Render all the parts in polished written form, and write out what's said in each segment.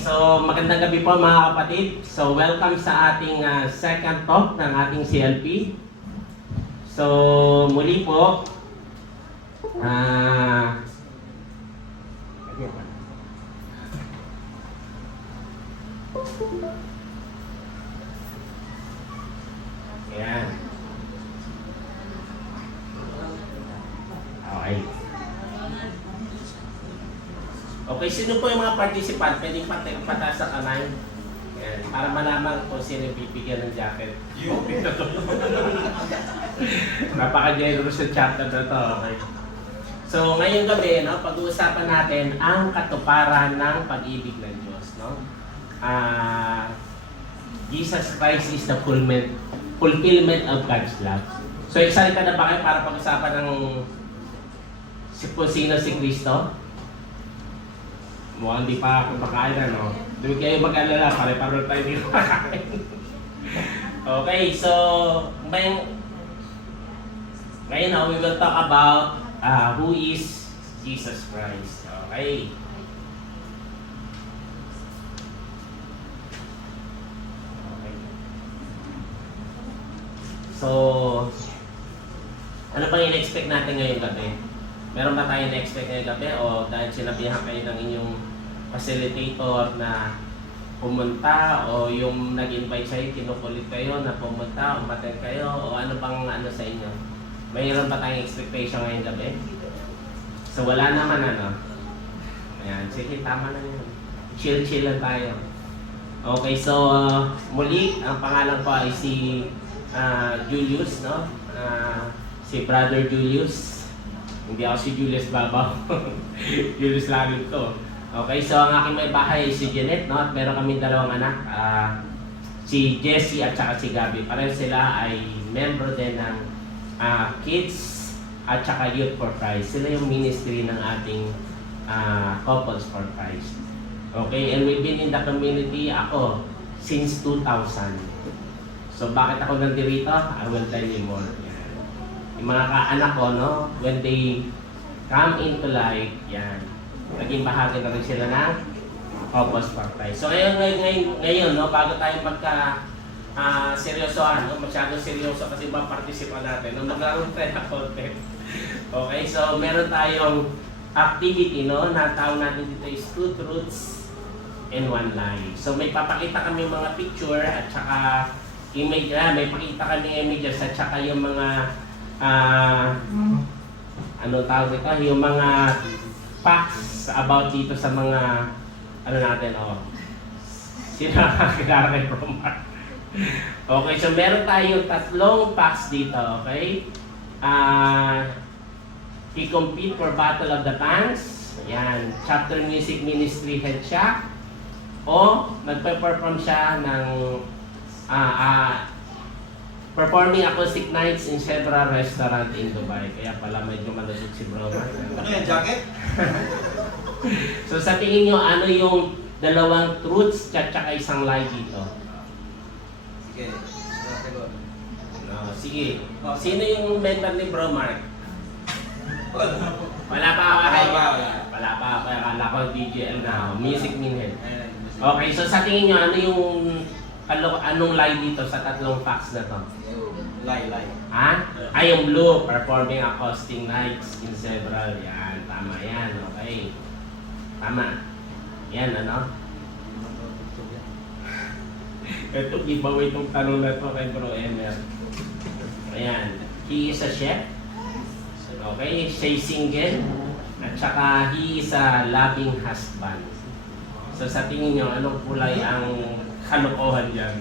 so magandang gabi po mga kapatid. So welcome sa ating second talk ng ating CLP. So muli po, ayan. Okay. Okay, sino po yung mga participant? Pwedeng pataas sa kamay. Ayan, para malaman kung sino yung bibigyan ng jacket. Napaka-generous sa chapter na to. Okay. So, ngayong gabi, no, pag-uusapan natin ang katuparan ng pag-ibig ng Diyos. No? Jesus Christ is the fulfillment of God's love. So, excited na ba kayo para pag-usapan ng kung sino si Kristo? Mukhang di pa ako makain, ano? Doon kayo mag-alala, pare-paro tayo dito makain. Okay, so ngayon we will talk about who is Jesus Christ. Okay. So, ano pang in-expect natin ngayong gabi? Meron ba tayo na-expect ngayong gabi o dahil sinabihan kayo ng inyong facilitator na pumunta o yung nag-invite sa'yo, kinukulit kayo na pumunta, umaten kayo o ano bang ano sa inyo? Mayroon ba tayong expectation ngayong gabi? So wala naman ano. Ayan, sige, tama na yun. Chill-chill lang tayo. Okay, so muli, ang pangalan ko ay si Julius, no? Si Brother Julius. Hindi ako si Julius Babaw. Julius Lamig to. Okay, so ang aking may bahay ay si Jeanette, no? At meron kami dalawang anak. Si Jessie at saka si Gabby. Pareho sila ay member din ng Kids at saka Youth for Christ. Sila yung ministry ng ating Couples for Christ. Okay, and we've been in the community ako since 2000. So bakit ako nandito? I will tell you more. Yung mga kaanak ko, no, when they come into life, yan, naging bahagi na rin sila ng Couples for Christ. So ngayon, no, bago tayo seryosohan, no, masyadong seryoso kasi ba participan natin, no, maglaro tayo ng content. Okay, so meron tayong activity, no, na tawag natin dito is 2 truths and 1 lie. So may papakita kami mga picture at saka image, may pakita kami images at saka yung mga ano tawag ito, yung mga facts about dito sa mga ano natin, sino nakakilala kay Bromar. Okay, so meron tayong 3 facts dito, okay? He compete for Battle of the Bands, yan, chapter music ministry head siya, o nagpe-perform siya ng performing acoustic nights in several restaurants in Dubai. Kaya pala medyo malusog si Bromar. Ano yan, jacket? So sa tingin nyo, ano yung 2 truths at saka isang lie dito? Sige, sagot. No, sige. Sino yung mentor ni Bromar? Wala pa ako. Wala pa. Akala ko DJL na. Music Minhead. Okay, so sa tingin nyo, ano yung anong lie dito sa 3 facts na to? Lie. Ha? Ay, yung blue, performing acoustic nights in several. Yan, tama yan. Okay. Tama. Yan, ano? Ito, giveaway itong tanong na to kay Bro Emer. Ayan. He is a chef. Okay, siya single. At saka, he is a loving husband. So sa tingin nyo, anong kulay ang kalokohan dyan?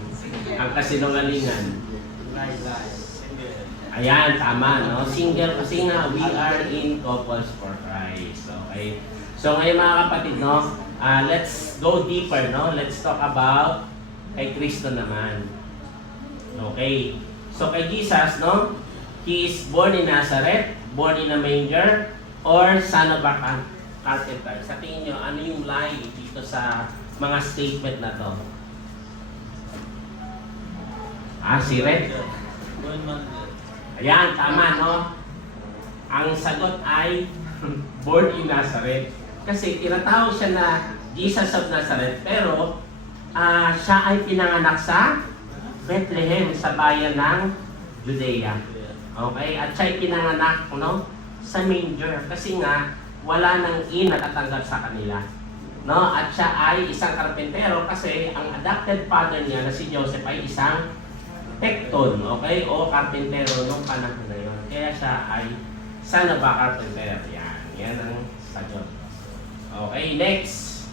Ang kasinungalingan? Lie. Ayan, tama, no? Single kasi nga, we are in Couples for Christ. Okay? So ngayon mga kapatid, no? Let's go deeper, no? Let's talk about kay Kristo naman. Okay? So kay Jesus, no? He is born in Nazareth, born in a manger, or son of a carpenter. Sa tingin nyo, ano yung lie dito sa mga statement na to? Si Red? Ayan, tama, no? Ang sagot ay born in Nazareth. Kasi tinatawag siya na Jesus of Nazareth. Pero siya ay pinanganak sa Bethlehem, sa bayan ng Judea. Okay? At siya ay pinanganak sa manger. Kasi nga, wala nang ina tatanggap sa kanila. No? At siya ay isang karpentero kasi ang adopted father niya na si Joseph ay isang tekton, okay? O karpentero nung panahon na yun. Kaya siya ay son of a carpenter. Yan ang sagot. Okay, next.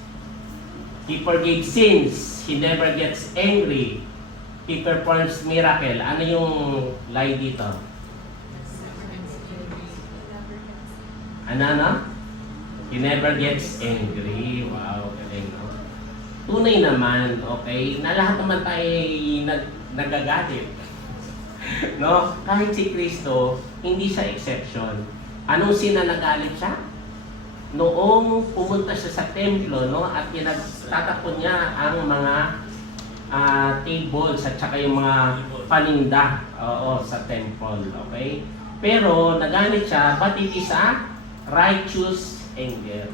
He forgives sins. He never gets angry. He performs miracle. Ano yung lie dito? Ano? He never gets angry. Wow, galing, no? Tunay naman, okay, na lahat naman tayo nagagalit. No? Kahit si Kristo, hindi siya exception. Anong sinanagalit siya? Noong pumunta siya sa templo, no, at pinagtatapon niya ang mga tables at saka yung mga paninda sa temple, okay? Pero nagalit siya, but it is a righteous anger.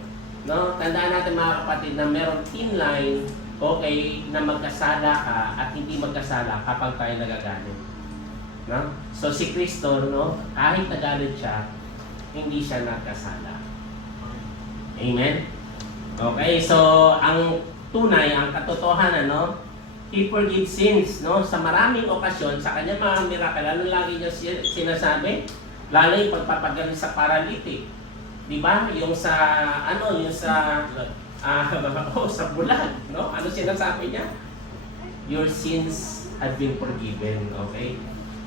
No? Tandaan natin mga kapatid na meron thin line, okay, na magkasala ka at hindi magkasala kapag tayo nagagalit. No? So si Kristo, no, kahit nagalit siya, hindi siya nagkasala. Amen? Okay, so ang tunay, ang katotohanan, no, He forgives sins, no, sa maraming okasyon, sa kanyang mga miracle. Ano lagi niya sinasabi? Lalo yung pagpapagaling sa paralytic. Di ba? Yung sa, sa bulag, no? Ano sinasabi niya? Your sins have been forgiven, okay?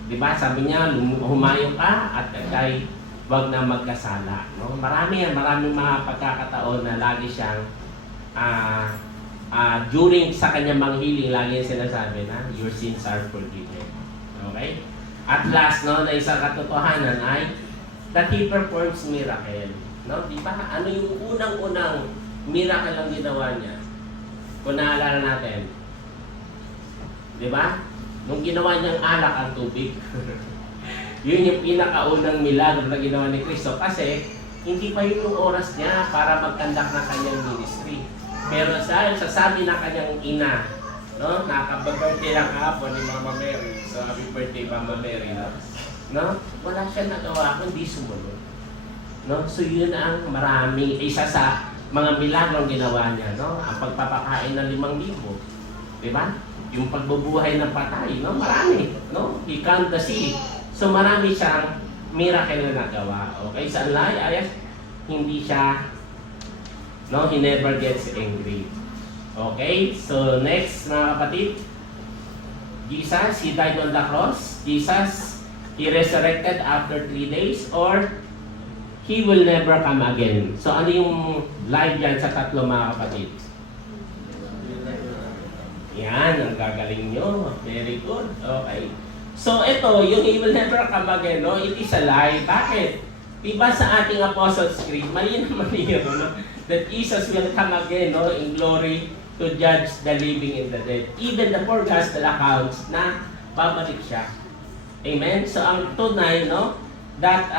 Di ba? Sabi niya, humayo ka at kay wag na magkasala, no? Maraming mga pagkakataon na lagi siyang during sa kanyang manghiling, lagi yung sinasabi na your sins are forgiven. Okay? At last, no, na isang katotohanan ay that He performs miracle. No? Di ba? Ano yung unang-unang miracle ang ginawa niya? Kung naalala natin. Di ba? Nung ginawa niyang alak ang tubig. Yun yung pinakaunang milagro na ginawa ni Kristo. Kasi hindi pa yun yung oras niya para magkandak ng kanyang ministry. Pero dahil sa sabi ng kanyang ina, no, nakapag-birthday lang kahapon ni Mama Mary. So happy birthday Mama Mary. No? Wala siya nagawa kundi sumunod. No? So yun ang marami, isa sa mga milagrong ginawa niya, no? Ang pagpapakain ng 5,000. 'Di ba? Yung pagbubuhay ng patay, no? Marami, no? He calmed the sea. So marami siyang miracle na nagawa. Okay, sa lie ay hindi siya, no, he never gets angry. Okay, so next mga kapatid, Jesus, He died on the cross. Jesus, He resurrected after 3 days, or He will never come again. So ano yung lie dyan sa tatlo mga kapatid? Yan, ang gagaling nyo. Very good. Okay. So ito, yung He will never come again, no? It is a lie. Bakit? Diba sa ating Apostles' Creed, mali naman yun, no? That Jesus will come again, no, in glory to judge the living and the dead. Even the four gospel accounts na babalik siya. Amen? So ang tunay, no, that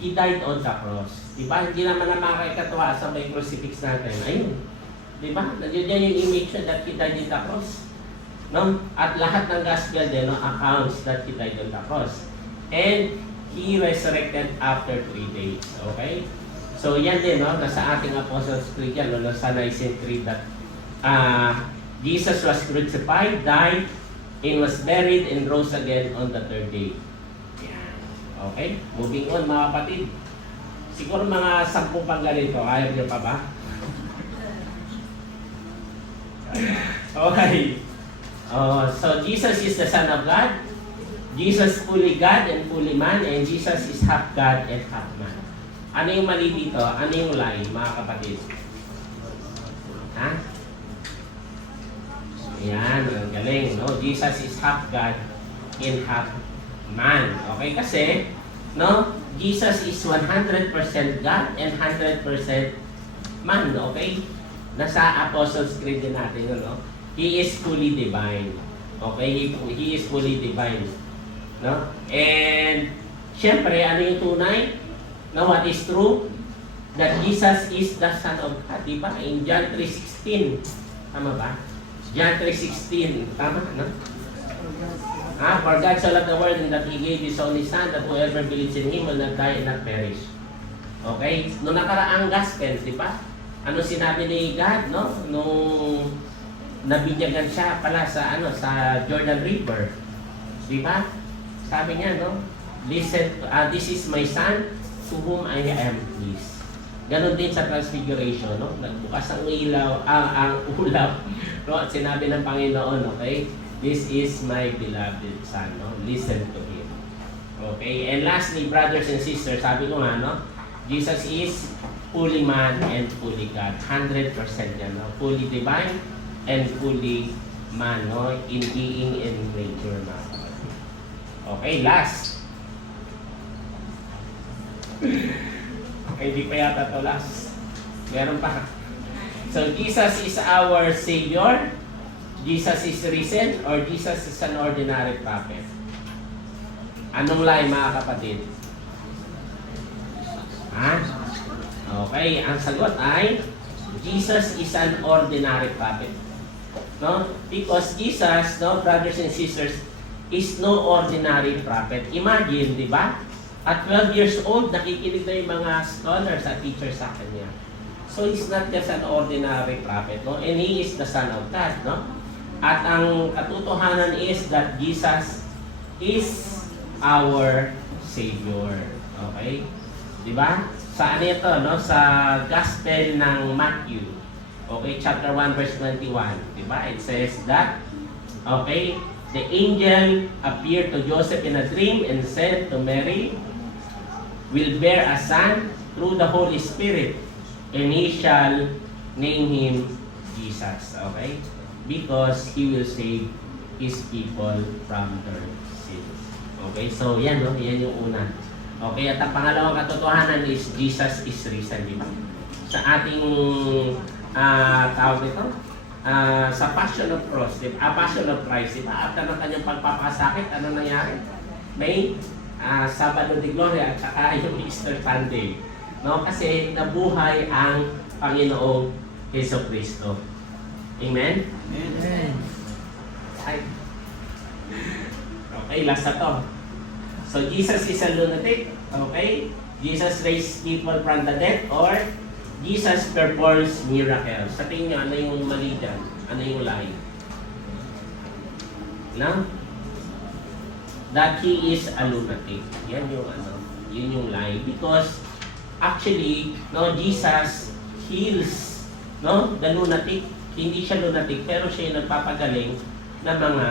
He died on the cross. Diba? Hindi naman na makakatuwa sa may crucifix natin. Ayun. Diba? Nandiyan yung image that He died on the cross. No? At lahat ng gospel din, no, accounts that He died on the cross. And He resurrected after 3 days. Okay? So yan din, no, nasa ating Apostles' Creed yan, no, sa Nicene Creed that Jesus was crucified, died, and was buried, and rose again on the 3rd day. Yan. Okay? Moving on mga kapatid. Siguro mga 10 pang ganito, ayaw niyo pa ba? Okay. So Jesus is the Son of God. Jesus fully God and fully man, and Jesus is half God and half man. Ano yung mali dito? Ano yung lie, mga kapatid? Ha? Ayan, ang galing, no? Jesus is half God and half man. Okay, kasi, no? Jesus is 100% God and 100% man, okay? Nasa Apostles' Creed din natin, no? He is fully divine. Okay? He is fully divine. No? And, syempre, ano yung tunay? No, what is true? that Jesus is the Son of God, di ba? In John 3:16. Tama ba? John 3:16. Tama, no? For God so loved the world and that He gave His only Son, that whoever believes in Him will not die and not perish. Okay? Noong nakaraang gospel, di ba? Ano sinabi ni God, no? Nung nabinyagan siya pala sa sa Jordan River. Di ba? Sabi niya, no? Listen, this is my son to whom I am pleased. Ganon din sa Transfiguration, no? Nagbukas ang ilaw, ang ulap, no? At sinabi ng Panginoon, okay? This is my beloved son, no? Listen to him. Okay? And lastly, brothers and sisters, sabi ko nga, no? Jesus is fully man and fully God. 100% yan, no? Fully divine and fully man, no? In being and nature, mga kapatid. Okay, last. Hindi pa yata to last. Meron pa. So, Jesus is our Savior. Jesus is risen, or Jesus is an ordinary prophet? Anong lie, mga kapatid? Okay, ang sagot ay Jesus is an ordinary prophet. No? Because Jesus, no, brothers and sisters, is no ordinary prophet. Imagine, di ba? At 12 years old, nakikinig na yung mga scholars at teachers sa kanya. So, he's not just an ordinary prophet, no? And he is the Son of God, no? At ang katotohanan is that Jesus is our Savior. Okay? Di ba? Saan ito, no? Sa Gospel ng Matthew. Okay, chapter 1, verse 21. Di ba? It says that, okay, the angel appeared to Joseph in a dream and said to Mary, will bear a son through the Holy Spirit, and he shall name him Jesus. Okay? Because he will save his people from their sins. Okay? So, yan, no? Yan yung una. Okay? At ang pangalawang katotohanan is Jesus is risen. Di ba? Sa ating tawag nito, sa Passion of Cross, Passion of Christ, diba? After ng kanyang pagpapasakit, ano nangyari? May Sabado de Gloria at saka yung Easter Sunday. No? Kasi nabuhay ang Panginoong Hesus Kristo. Amen? Amen. Okay, last na to. So, Jesus is a lunatic. Okay? Jesus raised people from the dead, or Jesus performs miracles. Sa tingin nyo, ano yung mali dyan? Ano yung lie? No? That he is a lunatic. Yan yung yun yung lie. Because actually, no, Jesus heals, no, the lunatic. Hindi siya lunatic, pero siya yung nagpapagaling ng mga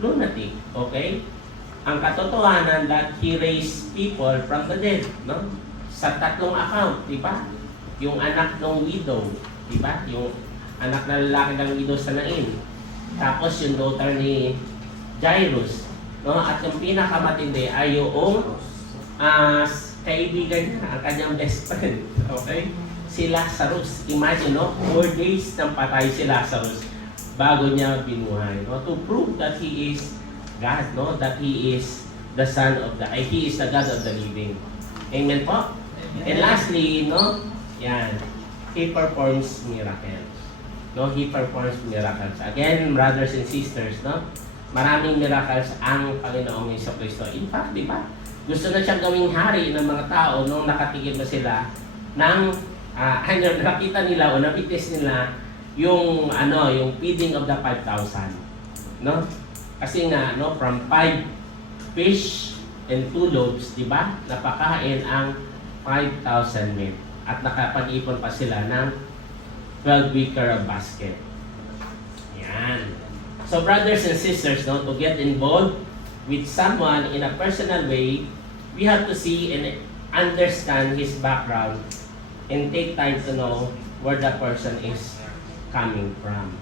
lunatic. Okay? Ang katotohanan that he raised people from the dead, no? Sa tatlong account, di ba? Yung anak ng widow, di ba? Yung anak na lalaki ng widow sa Nain. Tapos yung daughter ni Jairus. No? At yung pinakamatindi ay yung kaibigan niya, ang kanyang best friend. Okay? Si Lazarus. Imagine, no? 4 days nang patay si Lazarus bago niya binuhay. No? To prove that he is God, no? That he is the Son of the, he is the God of the living. Amen po? And lastly, no? Yan. He performs miracles. No? He performs miracles. Again, brothers and sisters, no? Maraming miracles ang Panginoong Jesucristo. In fact, di ba? Gusto na siyang gawing hari ng mga tao nung nakatigil na sila ng nakita nila o napitis nila yung yung feeding of the 5,000. No? Kasi nga, no, from 5 fish and 2 loaves, di ba? Napakain ang 5,000 men. At nakapag-ipon pa sila ng 12 wicker basket. Yan. So brothers and sisters, no, to get involved with someone in a personal way, we have to see and understand his background and take time to know where the person is coming from.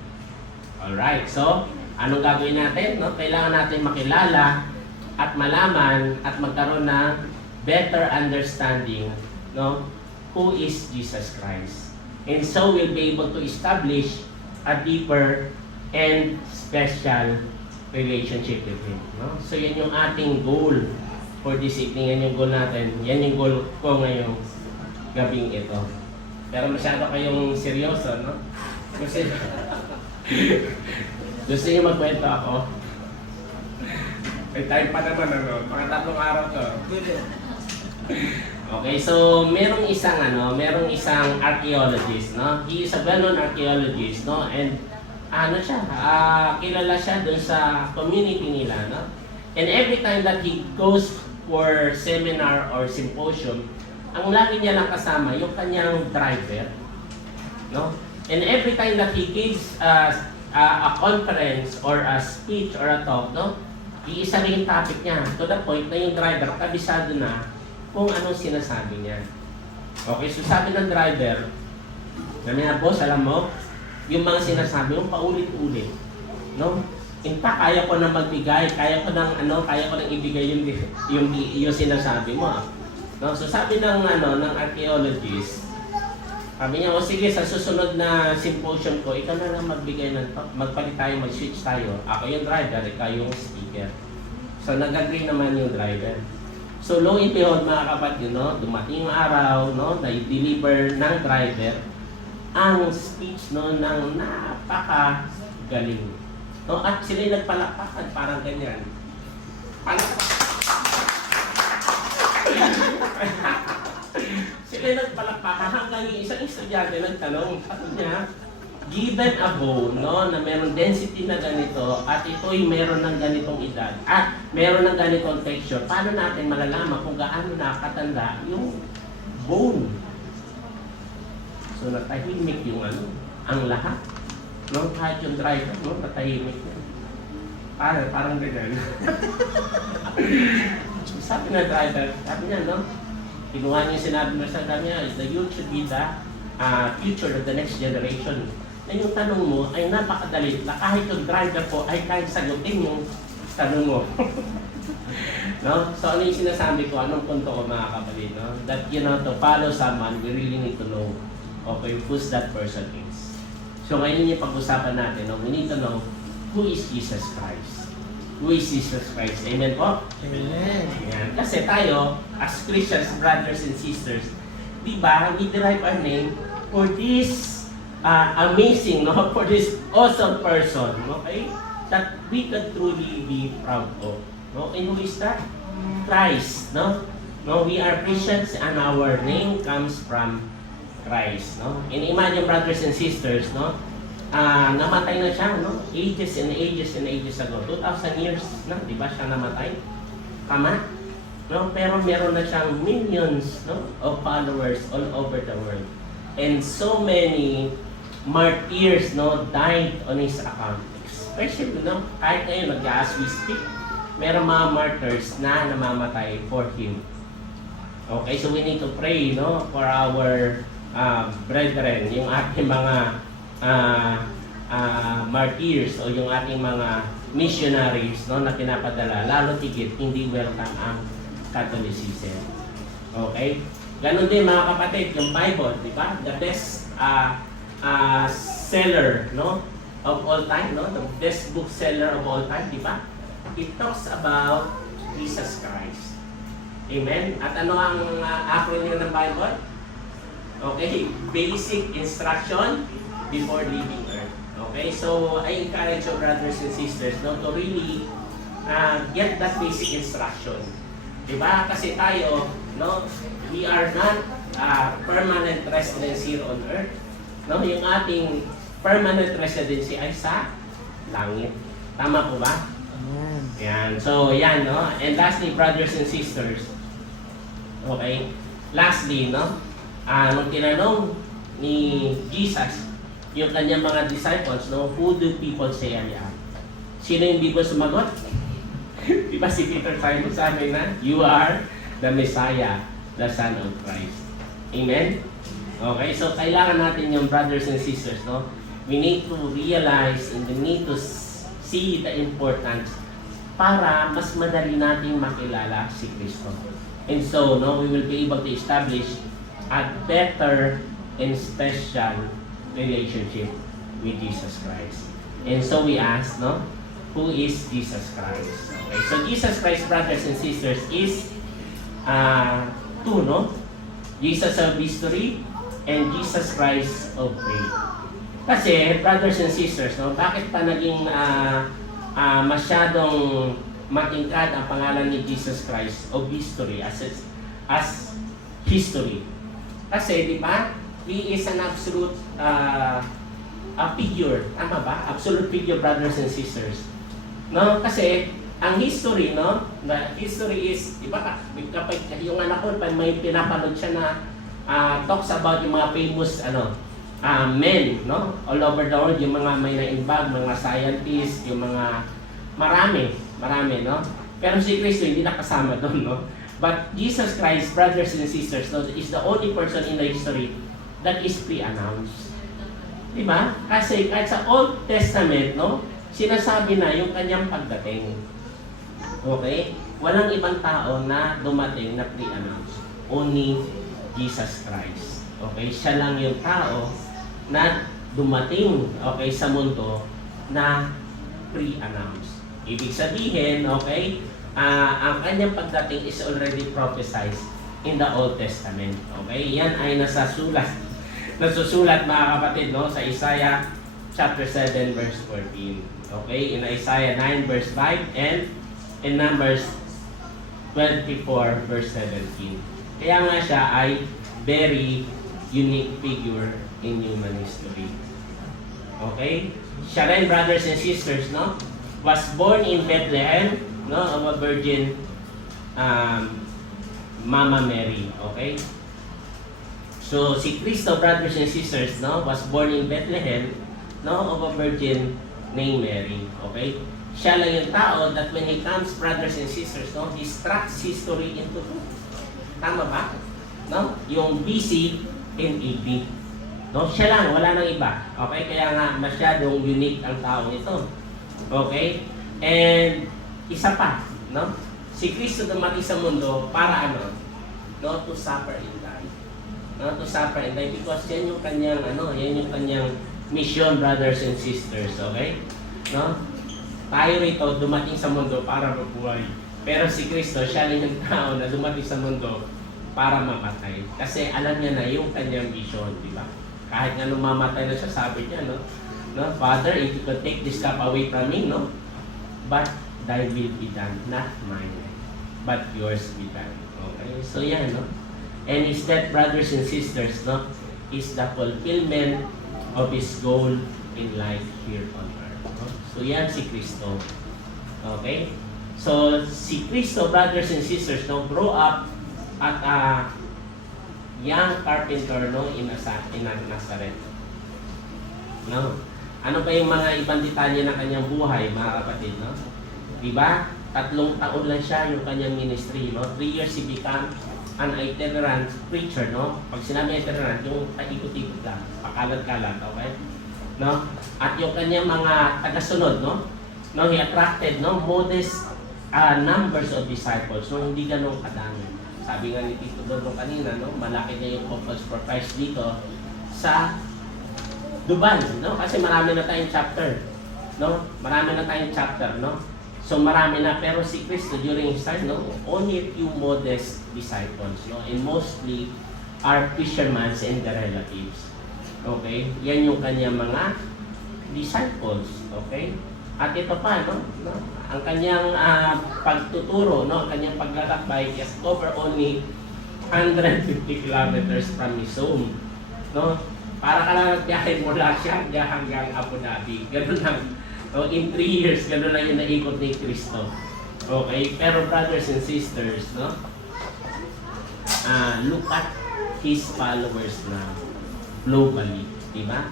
Alright, so anong gagawin natin? No? Kailangan natin makilala at malaman at magkaroon ng better understanding, no, who is Jesus Christ. And so we'll be able to establish a deeper and special relationship with Him. No? So yan yung ating goal for this evening. Yan yung goal natin. Yan yung goal ko ngayong gabing ito. Pero masyado kayong seryoso, no? Kasi gusto niyo magkwento ako? May time pa naman, ano? Mga 3 araw to. Okay, so merong isang archaeologist, no? He is a well-known archaeologist, no? And kilala siya dun sa community nila, no? And every time that he goes for seminar or symposium, ang lagi niya lang kasama yung kanyang driver, no? And every time that he gives a conference or a speech or a talk, no? Iisa rin yung topic niya to the point na yung driver kabisado na kung anong sinasabi niya. Okay, so sabi ng driver, sabi niya, boss, alam mo, yung mga sinasabi mo paulit-ulit, no? In fact, kaya ko nang magbigay, kaya ko nang ibigay yung sinasabi mo. No? So sabi ng archaeologist, sabi niya, o sige, sa susunod na symposium ko, ikaw na lang magbigay magpalit tayo, mag-switch tayo. Ako yung driver, ikaw yung speaker. So nag-agree naman yung driver. So lo and behold, mga kapatid, no, dumating yung araw, no, na i-deliver ng driver ang speech, no, ng napaka-galing. No, at sila nagpalakpakan, parang ganyan. Sila nagpalakpakan hanggang yung isang estudyante nagtanong, sabi niya, given a bone, no, na meron density na ganito at ito'y meron ng ganitong edad at meron ng ganitong texture, paano natin malalaman kung gaano nakatanda yung bone? So natahimik yung ang lahat. No, kahit yung driver, no, natahimik yun. Parang ganyan. Sabi ng driver, sabi niya, no, kinuha niya yung sinabi mo sa kanya, the youth should be the future of the next generation. Na yung tanong mo ay napakadali na kahit yung driver ko ay kahit sagutin yung tanong mo. No? So ano yung sinasabi ko, anong punto ko mga kapatid, no? That to follow someone, we really need to know, okay, who's that person is. So ngayon yung pag-usapan natin, no? We need to know who is Jesus Christ. Who is Jesus Christ? Amen po? Amen. Yan. Kasi tayo, as Christians, brothers and sisters, di ba, we derive our name for this amazing, no? For this awesome person, okay? That we can truly be proud of. No? And who is that? Christ, no? No, we are Christians and our name comes from Christ, no? And imagine, brothers and sisters, no? Namatay na siya, no? Ages and ages and ages ago. 2,000 years na, di ba siya namatay? Tama? No? Pero meron na siyang millions, no, of followers all over the world. And so many martyrs, no, died on his account. Especially, no, kahit ngayon, as we speak, meron mga martyrs na namamatay for him. Okay, so we need to pray, no, for our brethren, yung ating mga martyrs o yung ating mga missionaries, no, na pinapadala, lalo tigit hindi welcome ang Catholicism. Okay? Ganon din mga kapatid, yung Bible, di ba? The best seller, no, of all time, no, the best book seller of all time, di ba? It talks about Jesus Christ. Amen? At ano ang acronym ng Bible? Okay, basic instruction before leaving earth. Okay, so I encourage you, brothers and sisters, no, to really get that basic instruction. Diba? Kasi tayo, no, we are not permanent residents here on earth. No, yung ating permanent residency ay sa langit. Tama po ba? Amen. Yan. So, yan, no? And lastly, brothers and sisters, okay, lastly, no, nung tinanong ni Jesus, yung kanyang mga disciples, no, who do people say I am? Sino yung hindi ko sumagot? Di ba si Peter Simon sabi na, you are the Messiah, the Son of Christ. Amen? Okay, so kailangan natin yung brothers and sisters, no? We need to realize and we need to see the importance para mas madali natin makilala si Kristo. And so, no, we will be able to establish a better and special relationship with Jesus Christ. And so we ask, no, who is Jesus Christ? Okay, so Jesus Christ, brothers and sisters, is two, no? Jesus of history and Jesus Christ of faith. Kasi, brothers and sisters, no, bakit pa naging masyadong matingkad ang pangalan ni Jesus Christ of history as history? Kasi, di ba, He is an absolute a figure. Tama ba? Absolute figure, brothers and sisters. No? Kasi, ang history, no? The history is, di ba, kapag yung anak ko, may pinapanood siya na talks about yung mga famous, men, no? All over the world, yung mga may na-involve, mga scientists, yung mga marami, no? Pero si Kristo hindi nakasama doon, no? But Jesus Christ, brothers and sisters, no, is the only person in the history that is pre-announced. Diba? Kasi kahit sa Old Testament, no, sinasabi na yung kanyang pagdating. Okay? Walang ibang tao na dumating na pre-announced. Only Jesus Christ. Okay? Siya lang yung tao na dumating, okay, sa mundo na pre-announced. Ibig sabihin, okay, ang kanyang pagdating is already prophesied in the Old Testament. Okay? Yan ay nasusulat mga kapatid, no, sa Isaiah chapter 7 verse 14. Okay? In Isaiah 9 verse 5 and in Numbers 24 verse 17. Kaya nga siya ay very unique figure in human history. Okay? Siya rin, brothers and sisters, no, was born in Bethlehem, no, of a virgin Mama Mary. Okay? So, si Cristo, brothers and sisters, no, was born in Bethlehem, no, of a virgin named Mary. Okay? Siya lang yung tao that when He comes, brothers and sisters, no, He structures history into two. Tama ba? No? Yung BC and AD. No? Siya lang, wala nang iba. Okay? Kaya nga, masyadong unique ang taong ito. Okay? And, isa pa, no? Si Kristo dumating sa mundo para ano? No? To suffer and die. No? To suffer and die because yan yung kanyang, yan yung kanyang mission, brothers and sisters. Okay? No? Tayo rito dumating sa mundo para mabuhay. Pero si Kristo, siya lang yung tao na dumating sa mundo para mamatay. Kasi alam niya na yung kanyang vision, di ba? Kahit nga nung mamatay na siya, sabi niya, no? Father, if you could take this cup away from me, no? But thy will be done, not mine, but yours be done. Okay? So yan, no? And is that, brothers and sisters, no, is the fulfillment of His goal in life here on earth. No? So yan si Kristo. Okay? So si Kristo, brothers and sisters, no, grow up at young carpenter, no, in Nazareth. No? Ano ba yung mga ibang detalye ng kanyang buhay, mga kapatid, no? Diba? 3 taon lang siya yung kanyang ministry, no? 3 years he became an itinerant preacher, no? Pag sinabi itinerant, yung paikot-ikot lang, pakalat-kalat, okay? No? At yung kanyang mga tagasunod, no? No, he attracted, no, modest numbers of disciples, no? Hindi ganun kadami. Sabi nga ni Tito Dodo kanina, no? Malaki na yung focus for Christ dito sa Duban, no? Kasi marami na tayong chapter, no? Marami na tayong chapter, no? So marami na, pero si Kristo during his time, no, only a few modest disciples, no? And mostly are fishermen and their relatives. Okay? Yan yung kanyang mga disciples, okay? At ito pa, no? Ang kanyang pagtuturo, no? Ang kanyang paglalakbay is over only 150 kilometers from his home, no? Para ka lang nagbiyahe mula Sharjah hanggang Abu Dhabi. Ganun lang. So, in 3 years, ganun lang yung naikot ni Kristo. Okay? Pero brothers and sisters, no? Look at His followers now. Globally. Diba?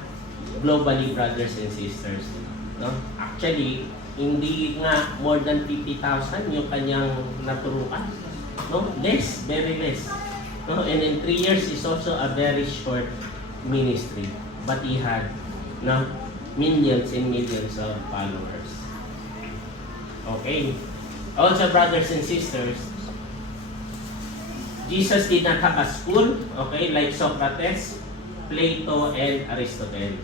Globally, brothers and sisters. No? Actually, hindi nga more than 50,000 yung kanyang naturukan. No? Less. Very less. No? And in 3 years is also a very short ministry, but he had, no, millions and millions of followers. Okay. Also, brothers and sisters, Jesus did not have a school, okay, like Socrates, Plato, and Aristotle.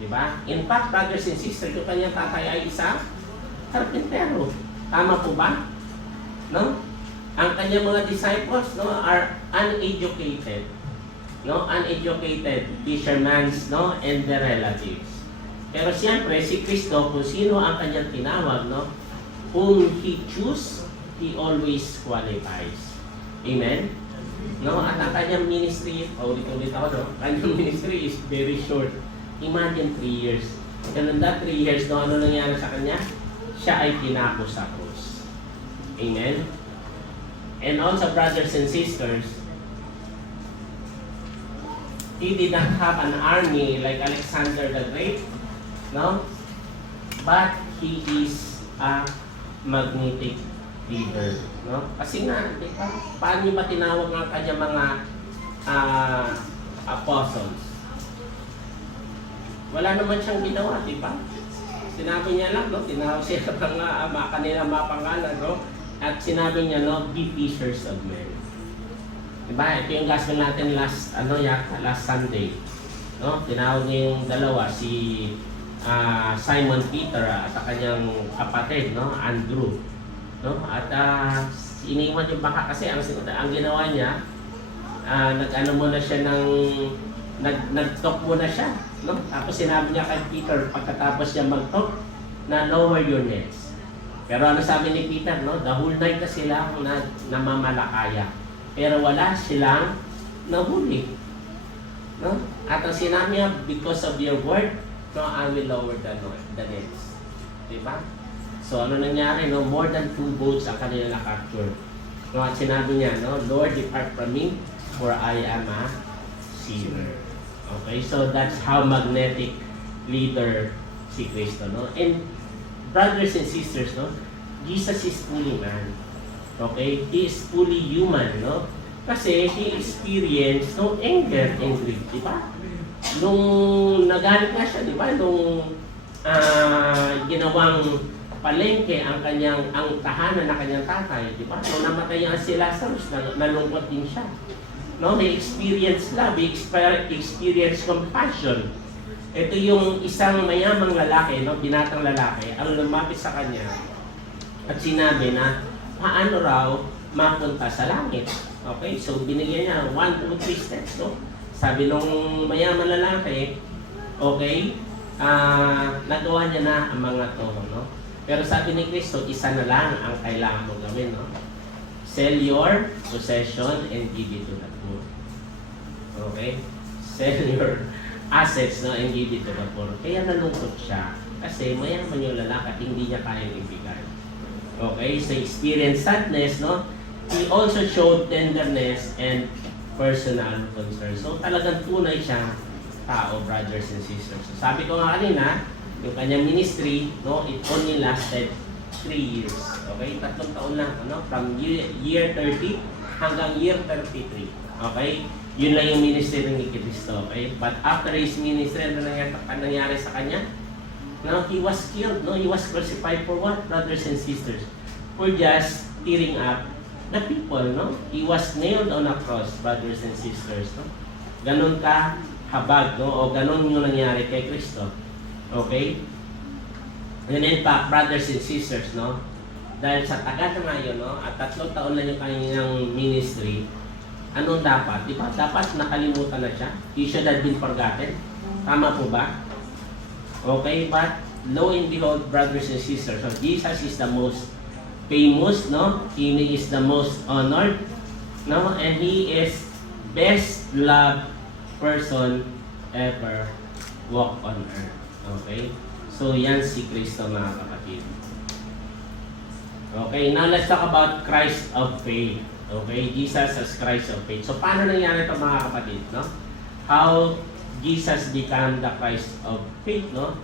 Diba? In fact, brothers and sisters, yung kanyang tatay ay isang karpintero. Tama po ba? No? Ang kanyang mga disciples, no, are uneducated. no, uneducated fishermen, no, and their relatives. Pero siyempre, si Kristo, kung sino ang kanyang tinawag, no, whom He choose, He always qualifies. Amen? No, at ang kanyang ministry, ulit-ulit ako, no, kanyang ministry is very short. Imagine 3 years. And in that 3 years, no, ano nangyari sa kanya? Siya ay pinako sa krus. Amen? And also, brothers and sisters, he did not have an army like Alexander the Great, no? But he is a magnetic leader, no? Kasi nga, di ba, paano niya ba tinawag ang kanyang mga apostles? Wala naman siyang ginawa, di ba? Sinabi niya lang, no? Tinawag siya ng kanilang mga pangalan, no? At sinabi niya, no, be fishers of men. Diba? Ito yung gospel natin last Sunday. No? Tinawag niya yung dalawa, si Simon Peter at ang kanyang kapatid, no, Andrew. No? At iniwan yung baka kasi ang ginawa niya, nag-ano muna siya ng nag-talk muna siya, no? Tapos sinabi niya kay Peter pagkatapos niya mag-talk na lower your nets. Pero ano sabi ni Peter, no? The whole night na sila namamalakaya. Pero wala silang nahuli. No? At ang sinabi niya, because of your word, no, I will lower the nets. Diba? So ano nangyari, no? More than 2 boats ang kanila na-capture. No? At sinabi niya, no, Lord, depart from me, for I am a sinner. Okay, so that's how magnetic leader si Kristo, no? And brothers and sisters, no, Jesus is fully man. Okay, He is fully human, no? Kasi He experienced no anger and grief, di ba? Nung nagalit na siya, di ba? Nung ginawang palengke ang tahanan na kanyang tatay, di ba? Nung namatay ang si Lazarus, nalungkot din siya. No, He experienced love, He experienced compassion. Ito yung isang mayamang lalaki, no, binatang lalaki, ang lumapit sa kanya at sinabi na paano raw mapunta sa langit. Okay, so binigyan niya 1, 2, 3 steps, no? Sabi nung mayaman lalaki, okay, nagawa niya na ang mga to, no? Pero sabi ni Kristo, isa na lang ang kailangan mo gawin, no? Sell your possession and give it to the poor. Okay? Sell your assets, no, and give it to the poor. Kaya nalungkot siya kasi mayaman yung lalaki at hindi niya kayang ibigay. Okay? So experience sadness, no? He also showed tenderness and personal concern. So talagang tunay siya tao, brothers and sisters. So, sabi ko nga kanina, yung kanyang ministry, no, it only lasted 3 years. Okay? 3 taon lang, ano? From year 30 hanggang year 33. Okay? Yun lang yung ministry ni Kristo. Okay? But after his ministry, ano nangyari sa kanya? No, he was killed. No, he was crucified for what, brothers and sisters? For just tearing up the people. No, he was nailed on a cross, brothers and sisters. No, ganon ka habag, no, o ganon yung nangyari kay Kristo. Okay? And in fact, brothers and sisters, no, dahil sa tagal na ngayon, no, at 3 taon na yung kanyang ministry, anong dapat? Di ba? Dapat nakalimutan na siya. He should have been forgotten. Tama po ba? Okay, but lo and behold, brothers and sisters, so Jesus is the most famous, no? He is the most honored, no? And He is best loved person ever walk on earth. Okay? So, yan si Kristo, mga kapatid. Okay, now let's talk about Christ of faith. Okay, Jesus as Christ of faith. So, paano nangyari ito, mga kapatid, no? How Jesus became the Christ of faith, no?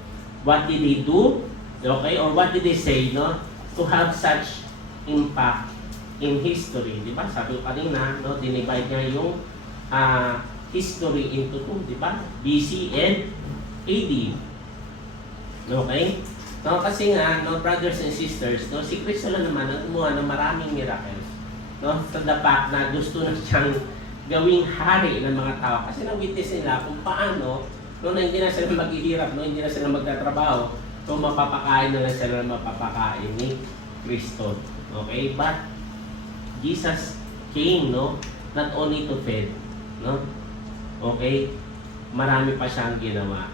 What did He do? Okay, or what did He say, no? To have such impact in history, di ba? Sabi ko kanina, no? Dinivide niya yung history into 2, di ba? BC and AD. Okay? No, kasi nga, no, brothers and sisters, no, si Kristo lang naman ang gumawa ng maraming miracles. No? To the fact na gusto na siyang gawing hari ng mga tao. Kasi na-witness nila kung paano, no, na hindi na sila maghihirap, no, hindi na sila magtatrabaho, so mapapakain na lang sila ng mapapakain ni Kristo. Okay? But Jesus came, no, not only to feed, no, Okay? Marami pa siyang ginawa.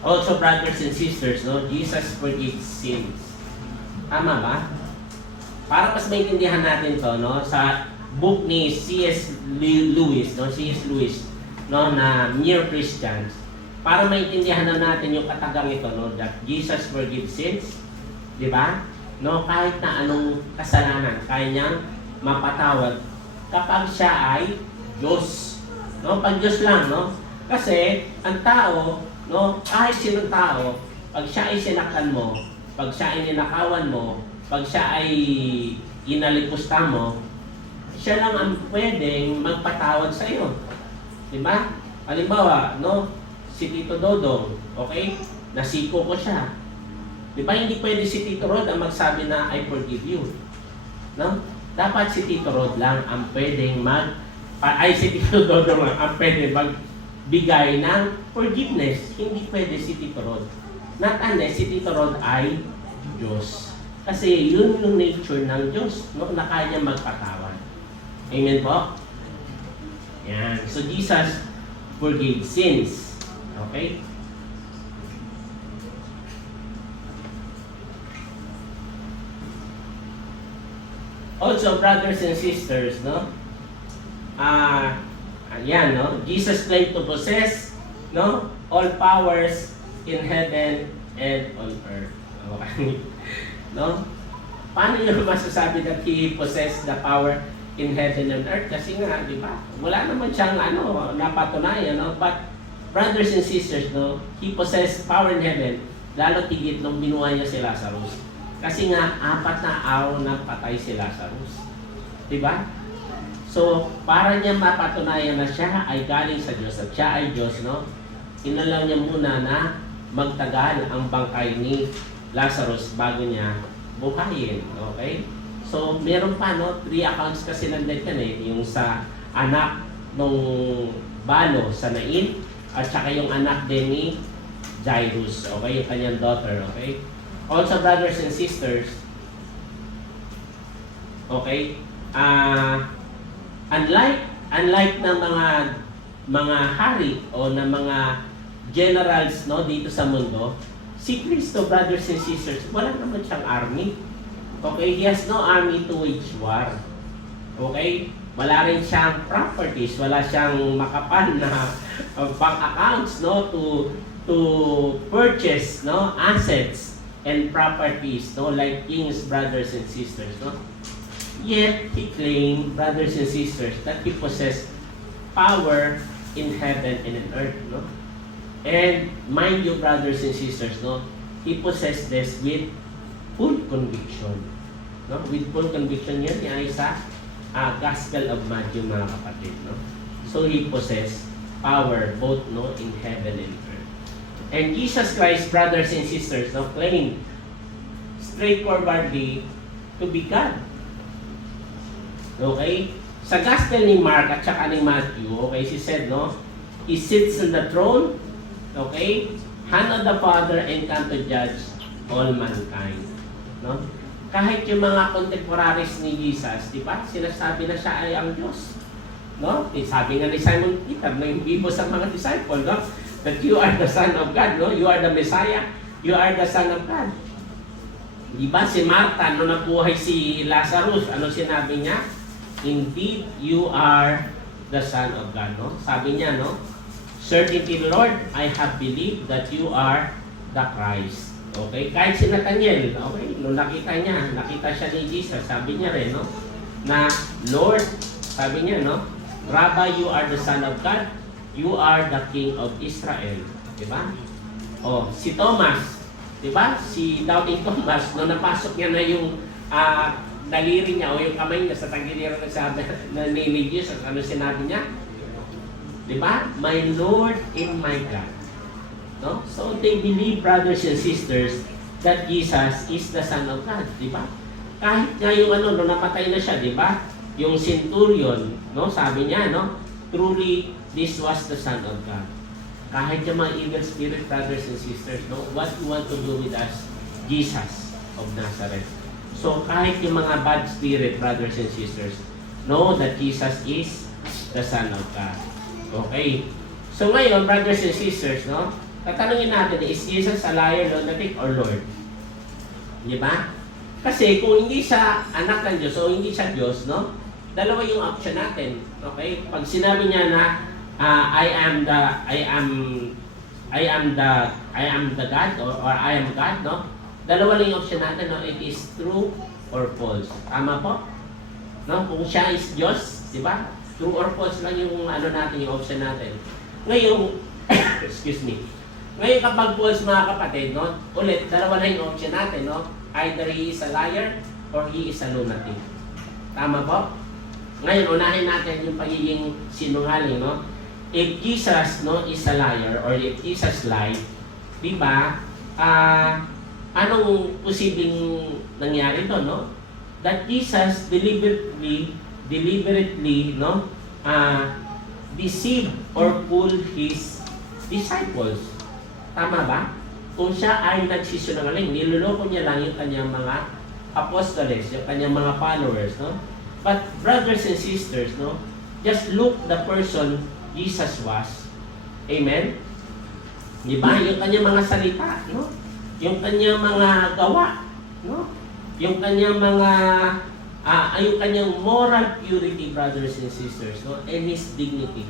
Also, brothers and sisters, no, Jesus forgives sins. Tama ba? Para mas maintindihan natin to, no, sa book ni C.S. Lewis, no, C.S. Lewis, no, na Mere Christians, para maintindihan na natin yung katagang ito, no, that Jesus forgives sins, di ba? No, kahit na anong kasalanan, kaya niyang mapatawad kapag siya ay Diyos. No, pag Diyos lang, no? Kasi ang tao, no, kahit sinong tao, pag siya ay sinaktan mo, pag siya ay ninakawan mo, pag siya ay inalipusta mo, siya lang ang pwedeng magpatawad sa iyo. Di ba? Halimbawa, no, si Tito Dodong, okay? Nasiko ko siya. Di ba hindi pwede si Tito Rod ang magsabi na I forgive you? No? Dapat si Tito Rod lang ang pwedeng si Tito Dodong lang ang pwedeng magbigay ng forgiveness. Hindi pwede si Tito Rod. Not unless si Tito Rod ay Diyos. Kasi yun yung nature ng Diyos, no? Na kaya niya magpatawad. Amen po? Yan. So Jesus forgave sins. Okay? Also, brothers and sisters, no? Ayan, no? Jesus claimed to possess, no, all powers in heaven and on earth. Okay. No? Paano nyo masasabi that He possessed the power in heaven and earth? Kasi nga, di ba? Wala naman siyang napatunayan, no? But, brothers and sisters, no, He possessed power in heaven, lalo tigit nung binuhay niya si Lazarus. Kasi nga, 4 na araw na patay si Lazarus. Diba? So, para niya mapatunayan na siya ay galing sa Diyos at siya ay Diyos, no? Inalaw niya muna na magtagal ang bangkay ni Lazarus bago niya buhayin. Okay? So, meron pa, no? 3 accounts kasi nandun yan eh. Yung sa anak nung balo sa Nain at saka yung anak din ni Jairus. Okay? Yung kanyang daughter. Okay? Also, brothers and sisters, okay, unlike ng mga hari o ng mga generals, no, dito sa mundo, si Kristo, brothers and sisters, wala naman siyang army. Okay, He has no army to wage war. Okay, wala rin siyang properties, wala siyang makapal na bank accounts, no, to purchase, no, assets and properties, no, like kings, brothers and sisters, no. Yet He claimed, brothers and sisters, that He possessed power in heaven and in earth, no. And mind you, brothers and sisters, no, He possessed this with full conviction, no. With full conviction yan ay sa Gospel of Matthew, mga kapatid, no. So He possessed power both, no, in heaven and earth. And Jesus Christ, brothers and sisters, no, claimed straightforwardly to be God. Okay? Sa Gospel ni Mark at saka ni Matthew, okay, He said, no, He sits on the throne, okay, hand of the Father and come to judge all mankind. No? Kahit yung mga contemporaries ni Jesus, di ba, sinasabi na siya ay ang Diyos. No? Sabi nga ni Simon Peter, na yung bibo sa mga disciple, no, that you are the Son of God, no? You are the Messiah, you are the Son of God. Di ba si Martha, nung nabuhay si Lazarus, ano sinabi niya? Indeed, you are the Son of God, no? Sabi niya, no? Certainly, Lord, I have believed that you are the Christ. Okay? Kahit si Nathaniel, okay? Nung nakita siya ni Jesus, sabi niya rin, no? Na, Lord, sabi niya, no? Rabbi, you are the Son of God. You are the King of Israel. Diba? O, si Thomas, diba? Si Doubting Thomas, nung napasok niya na yung daliri niya o yung kamay niya sa tagiliran na ni Jesus, ano sinabi niya? Diba? My Lord and my God. No? So they believe, brothers and sisters, that Jesus is the Son of God. Diba? Kahit nga yung nung napatay na siya, diba? Yung centurion, no? Sabi niya, no? Truly, this was the Son of God. Kahit yung mga evil spirit, brothers and sisters, no? What you want to do with us? Jesus of Nazareth. So, kahit yung mga bad spirit, brothers and sisters, know that Jesus is the Son of God. Okay. So ngayon, brothers and sisters, no? Tatanungin natin, is Jesus a liar, lunatic, or Lord? Di ba? Kasi kung hindi siya anak ng Diyos o hindi siya Diyos, no? Dalawa yung option natin. Okay? Pag sinabi niya na I am the God or I am God, no? Dalawa lang yung option natin, no? It is true or false. Tama po? No? Kung siya is Diyos, di ba? True or false lang yung ano natin, yung option natin. Ngayon, excuse me. Ngayon kapag false mga kapatid, no? Ulit, dalawa na yung option natin, no? Either he is a liar or he is a lunatic. Tama po? Ngayon, unahin natin yung pagiging sinungaling, no? If Jesus, no, is a liar or if Jesus lied, di ba? Anong posibleng nangyari doon, no? That Jesus deliberately, no, deceive or fool his disciples. Tama ba? Kung siya ay nagsisinungaling, niloloko niya lang yung kanyang mga apostoles, yung kanyang mga followers, no? But brothers and sisters, no, just look the person Jesus was. Amen? Di ba? Yung kanyang mga salita, no? Yung kanyang mga gawa, no? Yung kanyang mga yung kanyang moral purity, brothers and sisters, no? And his dignity.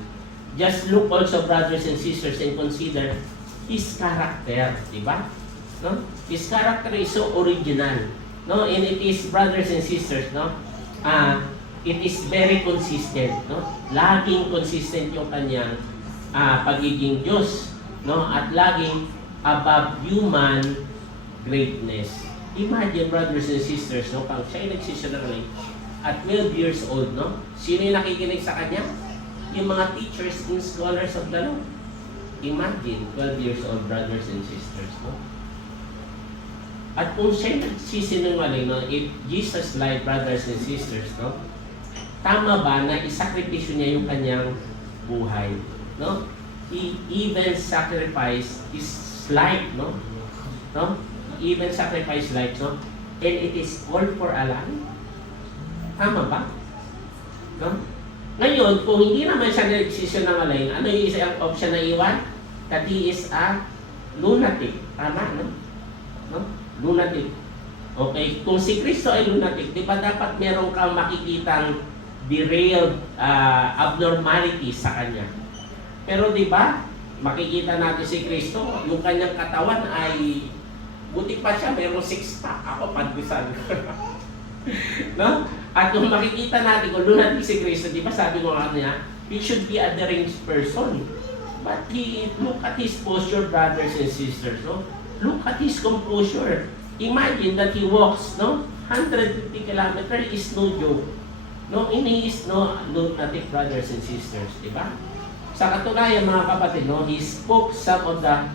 Just look also, brothers and sisters, and consider his character, di ba? No? His character is so original, no? And it is, brothers and sisters, no? It is very consistent, no? Laging consistent yung kanyang pagiging Diyos, no? At laging above human greatness. Imagine, brothers and sisters, no? Pag siya ay nagsisinungaling at 12 years old, no? Sino yung nakikinig sa kanya? Yung mga teachers and scholars of the law. Imagine, 12 years old, brothers and sisters, no? At kung siya nagsisinungaling, no? If Jesus lied, brothers and sisters, no? Tama ba na isakripisyo niya yung kanyang buhay, no? He even sacrificed his life, no? No? He even sacrificed life, no? And it is all for Allah. Tama ba? No? Ngayon, kung hindi naman siya nagsisinungaling, ano yung isang option na iwan? That he is a lunatic. Tama, no? No? Lunatic. Okay, kung si Kristo ay lunatic, di ba dapat meron kang makikitang derailed abnormality sa kanya? Pero di ba, makikita natin si Kristo, yung kanyang katawan ay buti pa siya, mayroong 6-pack. Ako, pandisan. No? At kung makikita natin kung lunatic si Kristo, di ba sabi ko nga niya, he should be a deranged person. But look at his posture, brothers and sisters, no? Look at his composure. Imagine that he walks, no? 150 kilometers is no joke. No, he is no lunatic, brothers and sisters, di ba? Sa katunayan, mga kapatid, no, he spoke some of the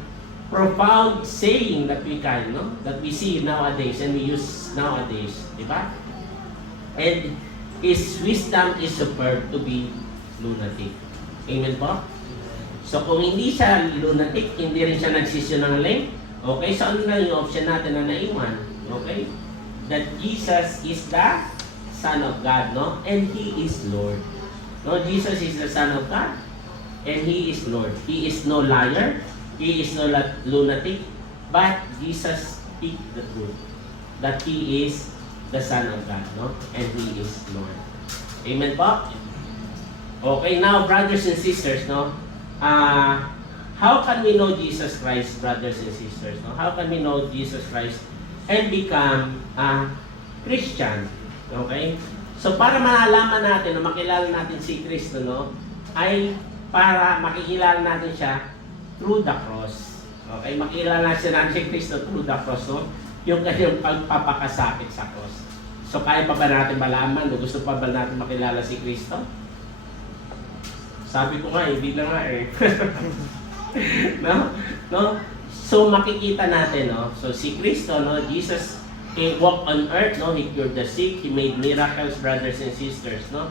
profound saying that we can, no, that we see nowadays and we use nowadays, di ba? And his wisdom is superb to be lunatic. Amen po? So kung hindi siya lunatic, hindi rin siya nagsisinungaling, okay, so ano na yung option natin na naiwan? Okay? That Jesus is the Son of God, no? And He is Lord. No, Jesus is the Son of God, and He is Lord. He is no liar, He is no lunatic, but Jesus speaks the truth, that He is the Son of God, no? And He is Lord. Amen po? Okay, now brothers and sisters, no? How can we know Jesus Christ, brothers and sisters? No? How can we know Jesus Christ and become a Christian? Okay? So para malaman natin, makilala natin si Kristo, no? Ay para makikilala natin siya through the cross. Okay? Makilala natin si Kristo through the cross, no? Yung kanyang pagpapakasakit sa cross. So kaya pa ba natin malaman? Gusto pa ba natin makilala si Kristo? Sabi ko nga, hindi lang nga eh. No? No? So makikita natin, no? So si Kristo, no? Jesus, He walked on earth, no? He cured the sick, He made miracles, brothers and sisters, no?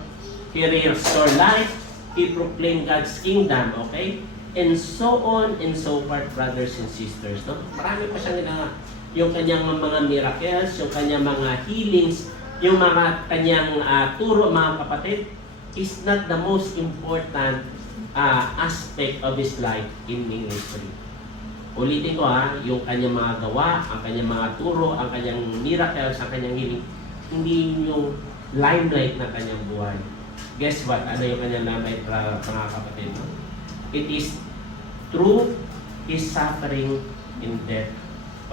He restored life, He proclaimed God's kingdom, okay? And so on and so forth, brothers and sisters, no? Marami pa siyang yung kanyang mga miracles, yung kanyang mga healings, yung mga kanyang turo, mga kapatid, is not the most important aspect of his life in ministry. Ulitin ko yung kanyang mga gawa, ang kanyang mga turo, ang kanyang miracles, ang kanyang healing, hindi yung limelight ng kanyang buhay. Guess what? Ano yung kanyang limelight, mga kapatid? No? It is through his suffering and death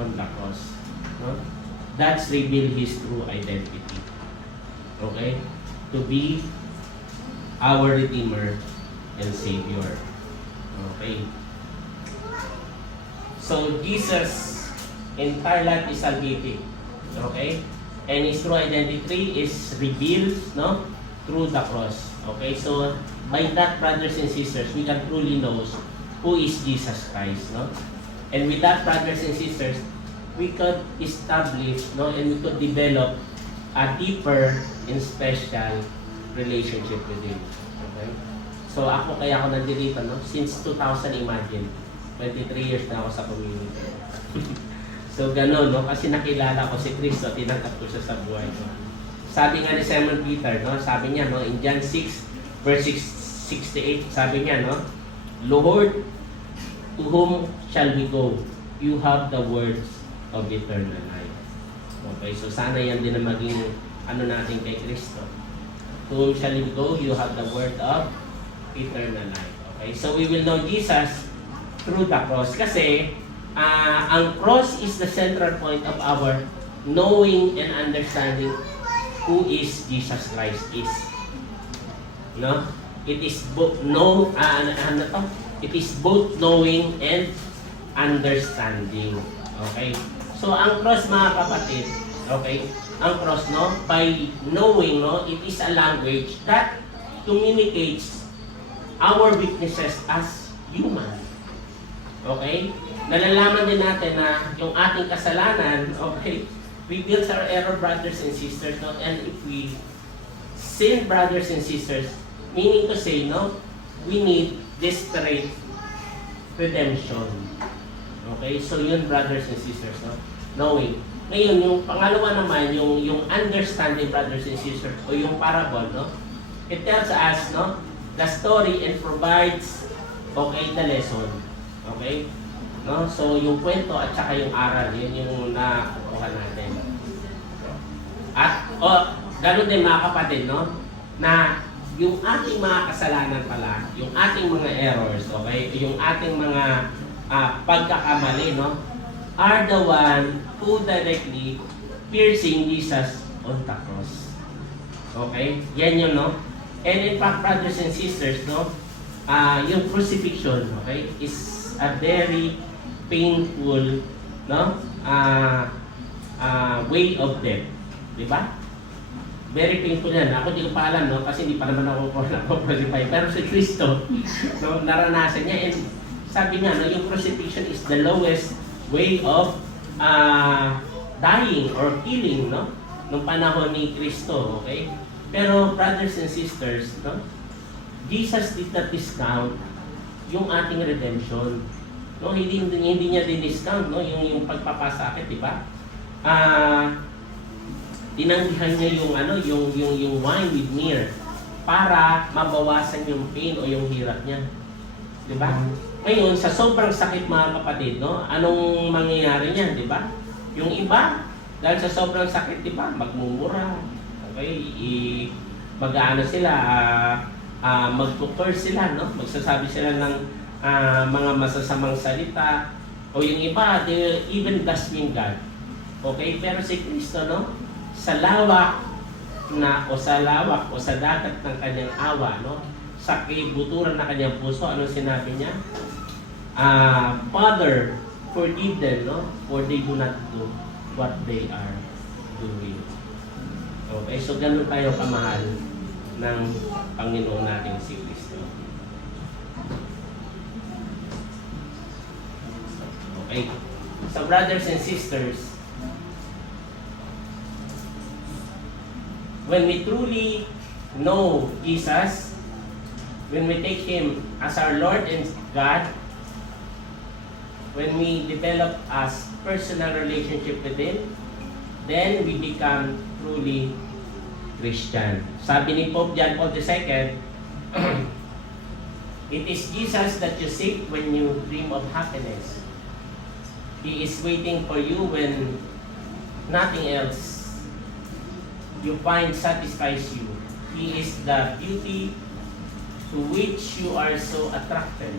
on the cross. No? That's revealed his true identity. Okay? To be our Redeemer and Savior. Okay? So, Jesus' entire life is salvific. Okay? And his true identity is revealed, no, through the cross. Okay? So, by that, brothers and sisters, we can truly know who is Jesus Christ, no? And with that, brothers and sisters, we could establish, no, and we could develop a deeper and special relationship with Him. Okay? So, kaya ako nandito, no? Since 2000, imagine. 23 years na ako sa community. So, gano'n, no? Kasi nakilala ko si Kristo, tinanggap ko siya sa buhay ko. Sabi nga ni Simon Peter, no? Sabi niya, no? In John 6, verse 68, sabi niya, no? Lord, to whom shall we go? You have the words of eternal life. Okay, so sana yan din na maging natin kay Kristo. To whom shall we go? You have the word of eternal life. Okay, so we will know Jesus through the cross. Kasi, ang cross is the central point of our knowing and understanding who is Jesus Christ is. No? It is both It is both knowing and understanding. Okay? So, ang cross, mga kapatid, okay? Ang cross, no? By knowing, no? It is a language that communicates our weaknesses as human. Okay? Nalalaman din natin na yung ating kasalanan, okay, reveals our error, brothers and sisters, no? And if we sin, brothers and sisters, meaning to say, no, we need desperate redemption. Okay? So yun, brothers and sisters, no? Knowing. Ngayon, yung pangalawa naman, yung understanding, brothers and sisters, o yung parable, no? It tells us, no, the story and provides, okay, the lesson. Okay? No? So, yung kwento at saka yung aral, yun yung nakukuha natin. At, gano'n din mga kapatid, no? Na yung ating mga kasalanan pala, yung ating mga errors, okay? Yung ating mga pagkakamali, no? Are the one who directly piercing Jesus on the cross. Okay? Yan yun, no? And in fact, brothers and sisters, no? Yung crucifixion, okay, is a very painful, no, way of death, di ba? Very painful yan. Ako di ko pa alam, no, kasi hindi pa naman ako qualify. Pero si Kristo, no, naranasan niya. And sabi niya, no, yung crucifixion is the lowest way of dying or killing, no, nung panahon ni Kristo, okay? Pero brothers and sisters, no, Jesus did not discount yung ating redemption. No, hindi niya din-discount, no, yung pagpapasakit, di ba? Tinanggihan niya yung wine with myrrh para mabawasan yung pain o yung hirap niya. Di ba? Ngayon, sa sobrang sakit, mga kapatid, no, anong mangyayari niyan, di ba? Yung iba, dahil sa sobrang sakit, di ba, magmumura. Okay? Mag-aano sila, mag-curse sila, no? Magsasabi sila ng mga masasamang salita. O yung iba, they even blaspheme God. Okay? Pero si Kristo, no? Sa lawak o sa dagat ng kanyang awa, no? Sa kibuturan ng kanyang puso, anong sinabi niya? Father, forgive them, no? For they do not do what they are doing. Okay? So, ganun tayo kamahal ng Panginoon natin si Kristo. Okay? So, brothers and sisters, when we truly know Jesus, when we take Him as our Lord and God, when we develop a personal relationship with Him, then we become truly Christian. Sabi ni Pope John Paul II, it is Jesus that you seek when you dream of happiness. He is waiting for you when nothing else you find satisfies you. He is the beauty to which you are so attracted.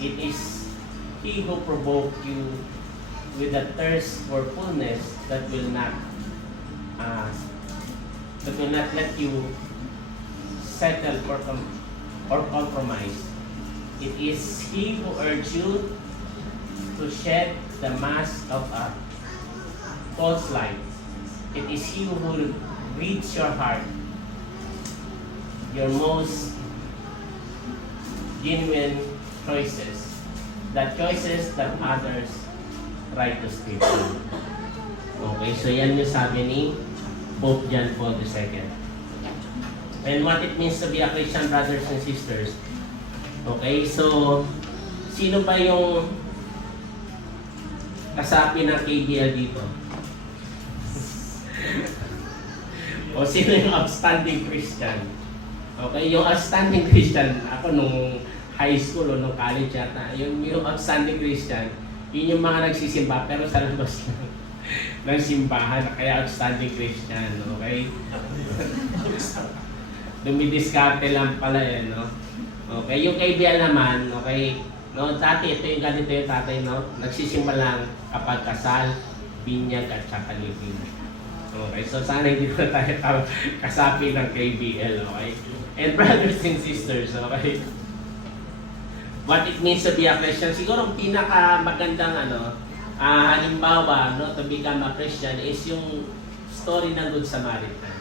It is He who provoked you with a thirst for fullness that will not let you settle or compromise. It is He who urged you to shed the mask of a false life. It is He who reads your heart, your most genuine choices, the choices that others try to steal. Okay, so yan yung sabi ni Pope John Paul II. And what it means to be a Christian, brothers and sisters. Okay, so sino ba yung kasapi ng KBL dito? O sino yung outstanding Christian? Okay, yung outstanding Christian, ako nung high school o nung college yata, yung outstanding Christian, yun yung mga nagsisimba pero sa labas ng simbahan, kaya outstanding Christian, okay? Dumidiskarte lang pala yan, no? Okay, yung KBL naman, okay, no, dati ito yung ganito yung tatay, no? Nagsisimba lang kapag kasal, binyag at saka living. Okay, so sana hindi na tayo kasapi ng KBL, okay? And brothers and sisters, okay? What it means to be a Christian, siguro ang pinaka magandang halimbawa, no, to become a Christian is yung story ng Good Samaritan.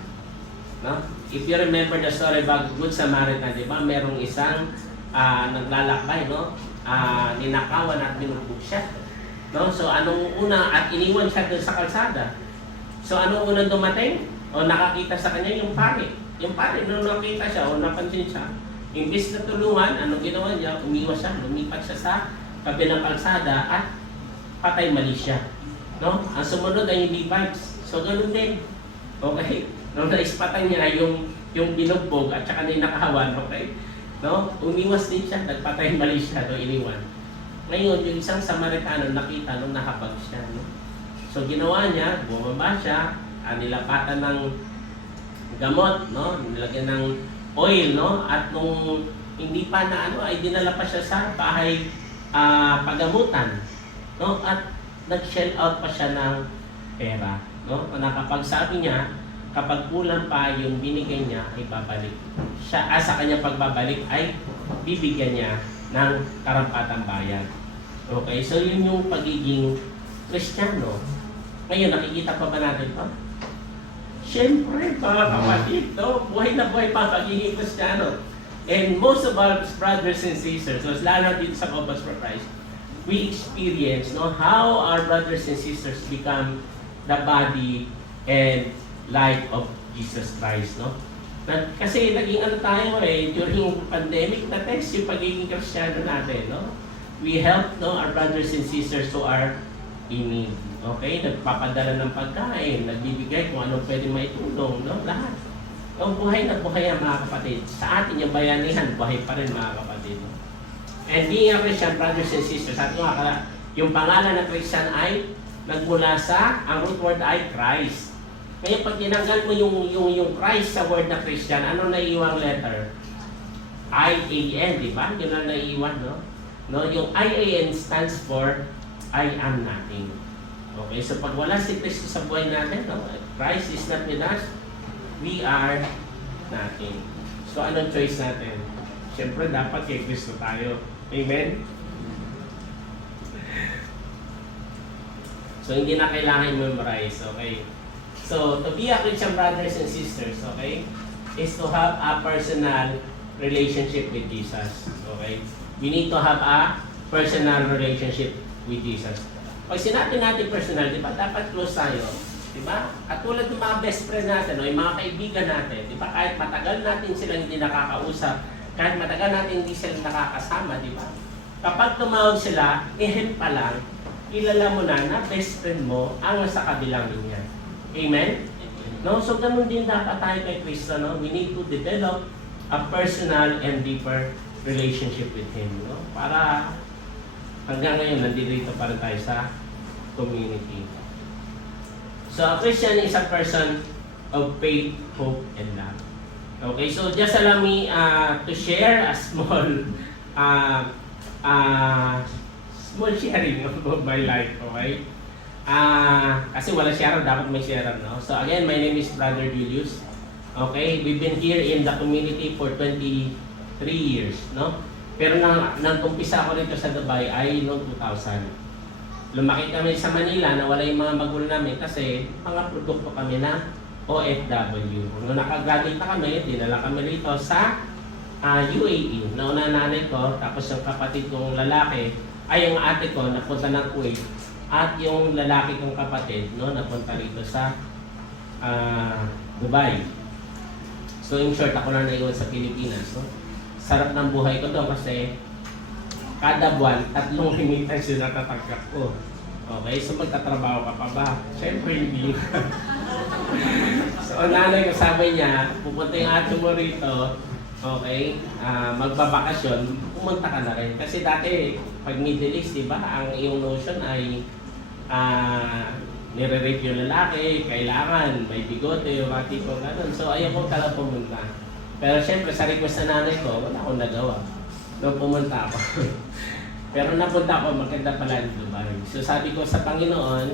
No? If you remember the story about Good Samaritan, di ba? Merong isang naglalakbay, no? Ninakawan at binugbog siya. No? So anong una, at iniwan siya doon sa kalsada. So anong unang dumating? O nakakita sa kanya yung pari. Yung pari, nung nakita siya o napansin siya, imbis na tulungan, anong ginawa niya? Umiwas siya, lumipat siya sa kabilang kalsada at patay mali siya. No? Ang sumunod ay yung Levites. So ganun din. Okay? Nung naispatan niya yung binugbog at saka ninakawan, okay? No? Umiwas din siya, nagpatay mali siya, no? Iniwan. Ngayon, yung isang Samaritano nakita nung nakapag siya, no? So ginawa niya, bumaba siya, nilapatan ng gamot, no? Nilagyan ng oil, no? At nung hindi pa na ay dinala pa siya sa bahay pagamutan, no? At nag-shell out pa siya ng pera, no? Nakapagsabi niya, kapag kulang pa yung binigay niya, ay babalik. Siya, sa kanya pagbabalik ay bibigyan niya ng karampatang bayad. Okay, so yun yung pagiging Kristiyano. Ngayon, nakikita pa ba natin pa? Siyempre, mga kapatid, no? Buhay na buhay pa ang pagiging Kristiyano. And most of our brothers and sisters, so lalo dito sa Compass for Christ, we experience, no, how our brothers and sisters become the body and life of Jesus Christ, no? Kasi naging tayo during pandemic na test yung pagiging Kristiyano natin, no? We help, no, our brothers and sisters who are in need. Okay? Nagpapadala ng pagkain, nagbibigay kung ano pwede maitulong, no? Lahat. No, buhay na buhay ang mga kapatid. Sa atin yung bayanihan, buhay pa rin mga kapatid. No? And being a Christian, brothers and sisters, sabi ko nga, yung pangalan ng Christian ay nagmula sa, ang root word ay Christ. Kaya pag tinanggal mo yung Christ sa word na Christian, ano naiiwang letter? I-A-N, di ba? Yun ang naiiwan, no? No, yung I-A-N stands for I am nothing. Okay, so pag wala si Kristo sa buhay natin, no? Christ is not with us, we are nothing. So anong choice natin? Siyempre dapat kay Kristo tayo. Amen? So hindi na kailangan memorize, okay? So, to be a Christian, brothers and sisters, okay, is to have a personal relationship with Jesus, okay? We need to have a personal relationship with Jesus. Pag sinabi natin personal, di ba, dapat close tayo, di ba? At tulad ng mga best friend natin, o yung mga kaibigan natin, di ba, kahit matagal natin silang hindi nakakausap, kahit matagal natin hindi sila nakakasama, di ba? Kapag tumawag sila, pa lang, kilala mo na best friend mo ang nasa kabilang linya. Amen? No? So, ganun din dapat tayo kay Kristo. No? We need to develop a personal and deeper relationship with Him. No? Para hanggang ngayon, nandito pa rin tayo sa community. So, a Christian is a person of faith, hope, and love. Okay, so just allow me to share a small small sharing of my life, okay? Kasi wala sharer, dapat may sharer, no? So again, my name is Brother Julius. Okay, we've been here in the community for 23 years, no? Pero nag-umpisa ako rito sa Dubai ay noong 2000. Lumaki kami sa Manila, nawala yung mga magulang namin kasi mga produkto kami na OFW. Nung nakagraduate na kami, dinala kami rito sa UAE. Nauna nanay ko, tapos yung kapatid kong lalaki, ay yung ate ko, napunta ng Kuwait. At yung lalaki kong kapatid, no, napunta rito sa Dubai. So in short, ako na naiwan sa Pilipinas. No? Sarap ng buhay ko doon kasi kada buwan, 3 remittance yung natatanggap ko. Okay, so magtatrabaho ka pa ba? Siyempre hindi. So nanay ko sabi niya, pupunta yung ate mo rito, okay, magbabakasyon, pumunta ka na rin. Kasi dati, pag Middle East, diba, ang iyong notion ay nire-rape yung lalaki, kailangan, may bigote, yung mga tipo gano'n. So ayaw ko talaga pumunta. Pero syempre, sa request na nanay ko, wala akong nagawa. Nung pumunta ako. Pero napunta ako, maganda pala ng Dubai. So sabi ko sa Panginoon,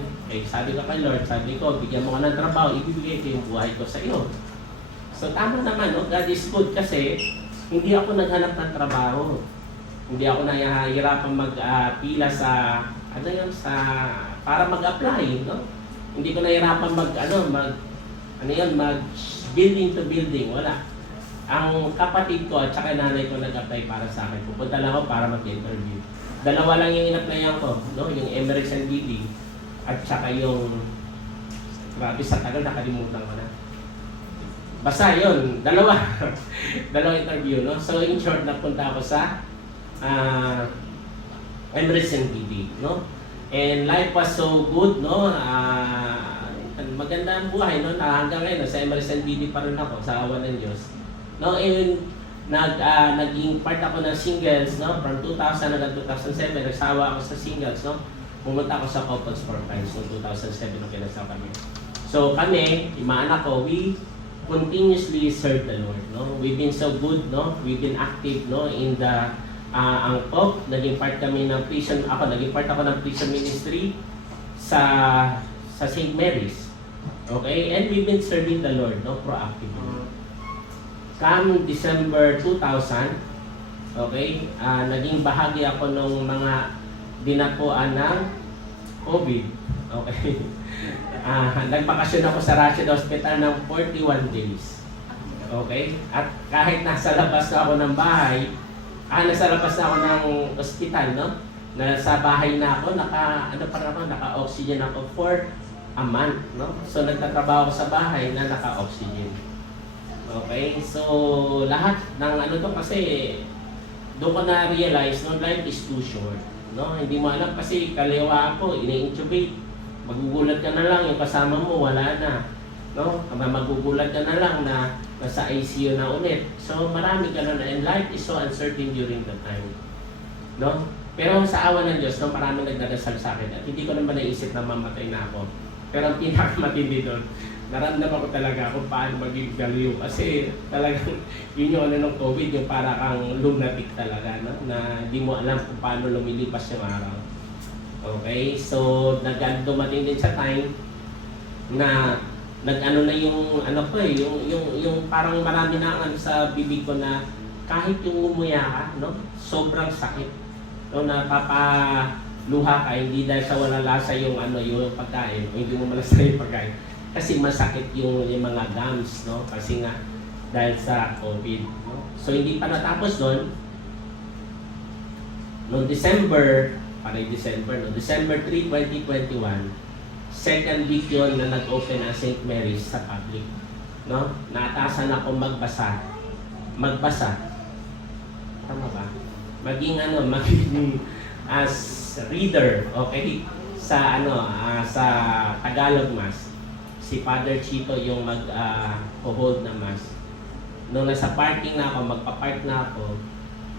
sabi ko kay Lord, sabi ko, bigyan mo ka ng trabaho, ibibigay ko yung buhay ko sa iyo. So tama naman, no? God is good kasi hindi ako naghanap ng trabaho. Hindi ako nahihirapan mag-pila sa, para mag-apply, no? Hindi ko nahihirapan mag-building to building, wala. Ang kapatid ko at saka nanay ko nag-apply para sa akin. Pupunta lang ako para mag-interview. Dalawa lang yung in-applyan ko, no? Yung Emirates and BD at saka yung, grabe sa tagal, nakalimutan ko na. Basta yun, dalawa. Dalawang interview, no? So in short, napunta ako sa Emirates and BD, no? And life was so good, no? Maganda ang buhay, no? Hanggang ngayon, sa Emirates and BD pa rin ako, sa awa ng Diyos. No? And naging part ako ng singles, no? From 2000 hanggang 2007, nagsawa ako sa singles, no? Pumunta ako sa couples for times noong 2007 nung kinasal kami. So kami, yung mga anak ko, we continuously serve the Lord, no? We've been so good, no? We've been active, no? In the Angkop, naging part kami ng prison, naging part ako ng prison ministry sa St. Mary's. Okay? And we've been serving the Lord, no? Proactively. Come December 2000, okay, naging bahagi ako ng mga dinapuan ng COVID. Okay. Nagpakasyon ako sa Rashid Hospital ng 41 days. Okay? At kahit nasa labas na ako ng bahay, nasa labas na ako ng hospital, no? Nasa bahay na ako, naka-oxygen ako for a month, no? So nagtatrabaho ako sa bahay na naka-oxygen. Okay? So lahat ng kasi doon ko na-realize, no, life is too short, no? Hindi mo alam kasi kaliwa ako, ina-intubate. Magugulat ka na lang, yung kasama mo wala na, no? Magugulat ka na lang na nasa ICU na ulit. So marami ka na, and life is so uncertain during that time, no? Pero sa awa ng Diyos, no, marami nagdadasal sa akin at hindi ko naman naisip na mamatay na ako. Pero ang pinakamatindi doon, naramdaman ko talaga kung paano maging galiw kasi talagang yun yung ng COVID, yung para kang lunatic talaga, no? Na di mo alam kung paano lumilipas yung araw. Okay, so dumating din sa time na nag-ano na yung yung parang marami na sa bibig ko na kahit yung umuya ka, no, sobrang sakit, no, napapaluha ka hindi dahil sa walang lasa yung yung pagkain o hindi mo malasa yung pagkain kasi masakit yung mga gums, no, kasi nga dahil sa COVID, no? So hindi pa natapos noong December 3, 2021, second week yun na nag-open ang St. Mary's sa public, no? Naatasan ako magbasa, tama ba? Maging as reader, okay? Sa sa Tagalog Mass. si Father Chito yung mag-hold na mass. Nung nasa parking na ako, magpa-park na ako,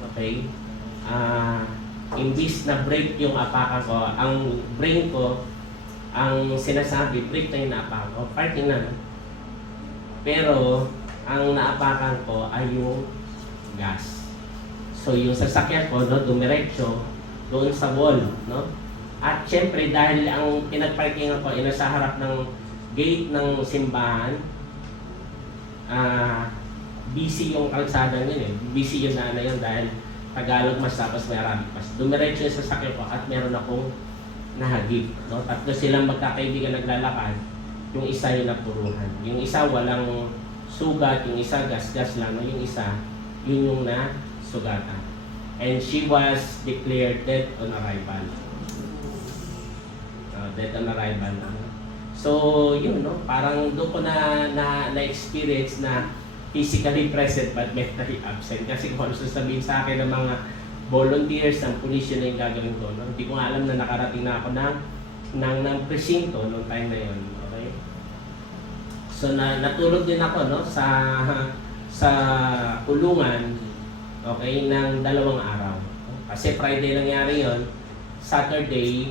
okay, imbis na break yung apakan ko, ang brain ko, ang sinasabi, break na yung naapakan ko, parking na. Pero, ang naapakan ko ay yung gas. So, yung sasakyan ko, no, dumiretso doon sa wall, no? At syempre, dahil ang pinagparkingan ko ay nasa harap ng gate ng simbahan, busy yung kalsada yun eh. Busy yung daan na yun dahil Tagalog mas tapos may Arabic mas. Dumiretso yung sasakyan ko at meron akong nahagip. No? Tatlo silang magkakaibigan naglalakad. Yung isa yung napuruhan. Yung isa walang sugat, yung isa gas-gas lang. No? Yung isa, yun yung nasugatan. And she was declared dead on arrival. Dead on arrival. So, yun, no? Parang doon ko na-experience na physically present but mentally absent. Kasi kung ano sasabihin sa akin ng mga volunteers, ng pulis, yun na yung gagawin ko. No? Hindi ko nga alam na nakarating na ako ng presinto noong time na yun. Okay? So, natulog din ako no? sa kulungan, okay, ng 2 araw. Kasi Friday nangyari yun, Saturday,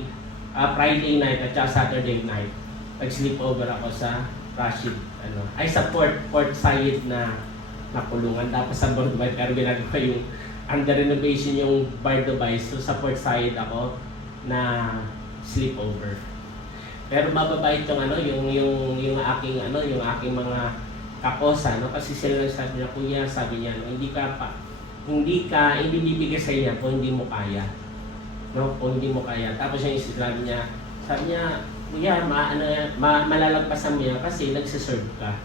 Friday night at saka Saturday night. Nag-sleepover ako sa Rashid, sa Port Said na kulungan. Tapos sa Bordubay, pero ginagawa yung under renovation yung Bar Dubai. So sa Port Said ako na sleepover. Pero mababait yung aking yung aking mga kakosa, no? Kasi sila sabi niya, kuya, sabi niya, no, hindi bibigay sa iya kung hindi mo kaya. No, kung hindi mo kaya. Tapos yung sabi niya, kuya, malalagpasan mo yan kasi nagsiserve ka.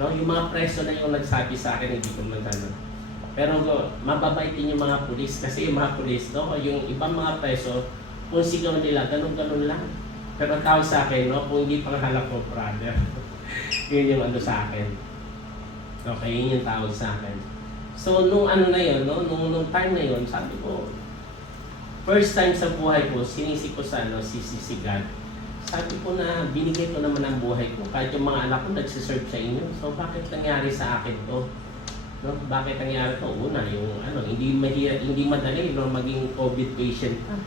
No? Yung mga preso na yung nagsabi sa akin, hindi ko magano. Pero mababait din yung mga pulis kasi yung mga pulis, no? Yung ibang mga preso, kung sigaw nila, ganun-ganun lang. Pero tawag sa akin, no? Kung hindi pang halap mo, brother. Yun yung sa akin. Okay, yun yung tawag sa akin. So, nung na yun, no? Nung time na yun, sabi ko, first time sa buhay ko, sinisik ko sa si God. Sabi ko na binigay ko naman ang buhay ko. Kahit yung mga anak ko nagsiserve sa inyo. So bakit nangyari sa akin to? No? Bakit nangyari to? Una, yung hindi madali no, maging COVID patient ka.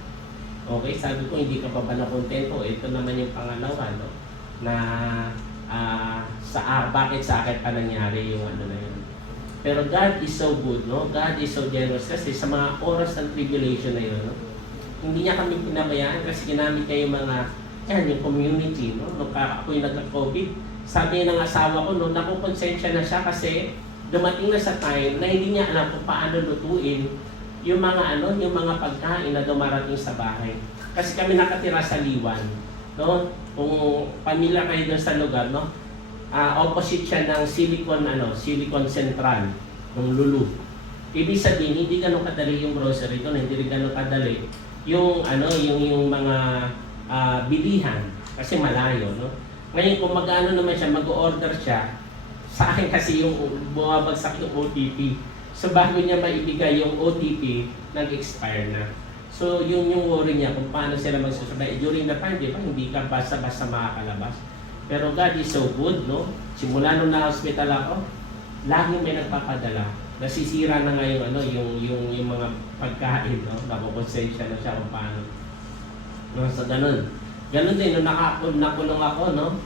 Okay, sabi ko hindi ka pa ba nakontento? Ito naman yung pangalawa, no? Na bakit sa akin pa nangyari yung na yun. Pero God is so good, no? God is so generous kasi sa mga oras ng tribulation na yun, no? Hindi niya kami pinabayaan kasi ginamit niya yung mga yung community, no? Nung ako'y nagka-COVID, sabi ng asawa ko, no, nakukonsensya na siya kasi dumating na sa time na hindi niya alam kung paano lutuin yung mga yung mga pagkain na dumarating sa bahay. Kasi kami nakatira sa Liwan, no? Kung pamilya kayo doon sa lugar, no? Opposite siya ng Silicon Central, ng Lulu. Ibig sabihin, hindi ganun kadali yung grocery doon, hindi rin ganun kadali yung yung mga bilihan kasi malayo, no? Ngayon kung magano naman siya, mag-order siya, sa akin kasi yung bumabagsak yung OTP. So bago niya maibigay yung OTP, nag-expire na. So yung worry niya kung paano sila magsusabay. During the time, di ba, hindi ka basta-basta makakalabas. Pero God is so good, no? Simula nung na-hospital ako, laging may nagpapadala. Nasisira na ngayon yung mga pagkain, no? Nakukonsensya na siya kung paano. No, so ganun din, nung nakulong ako, no?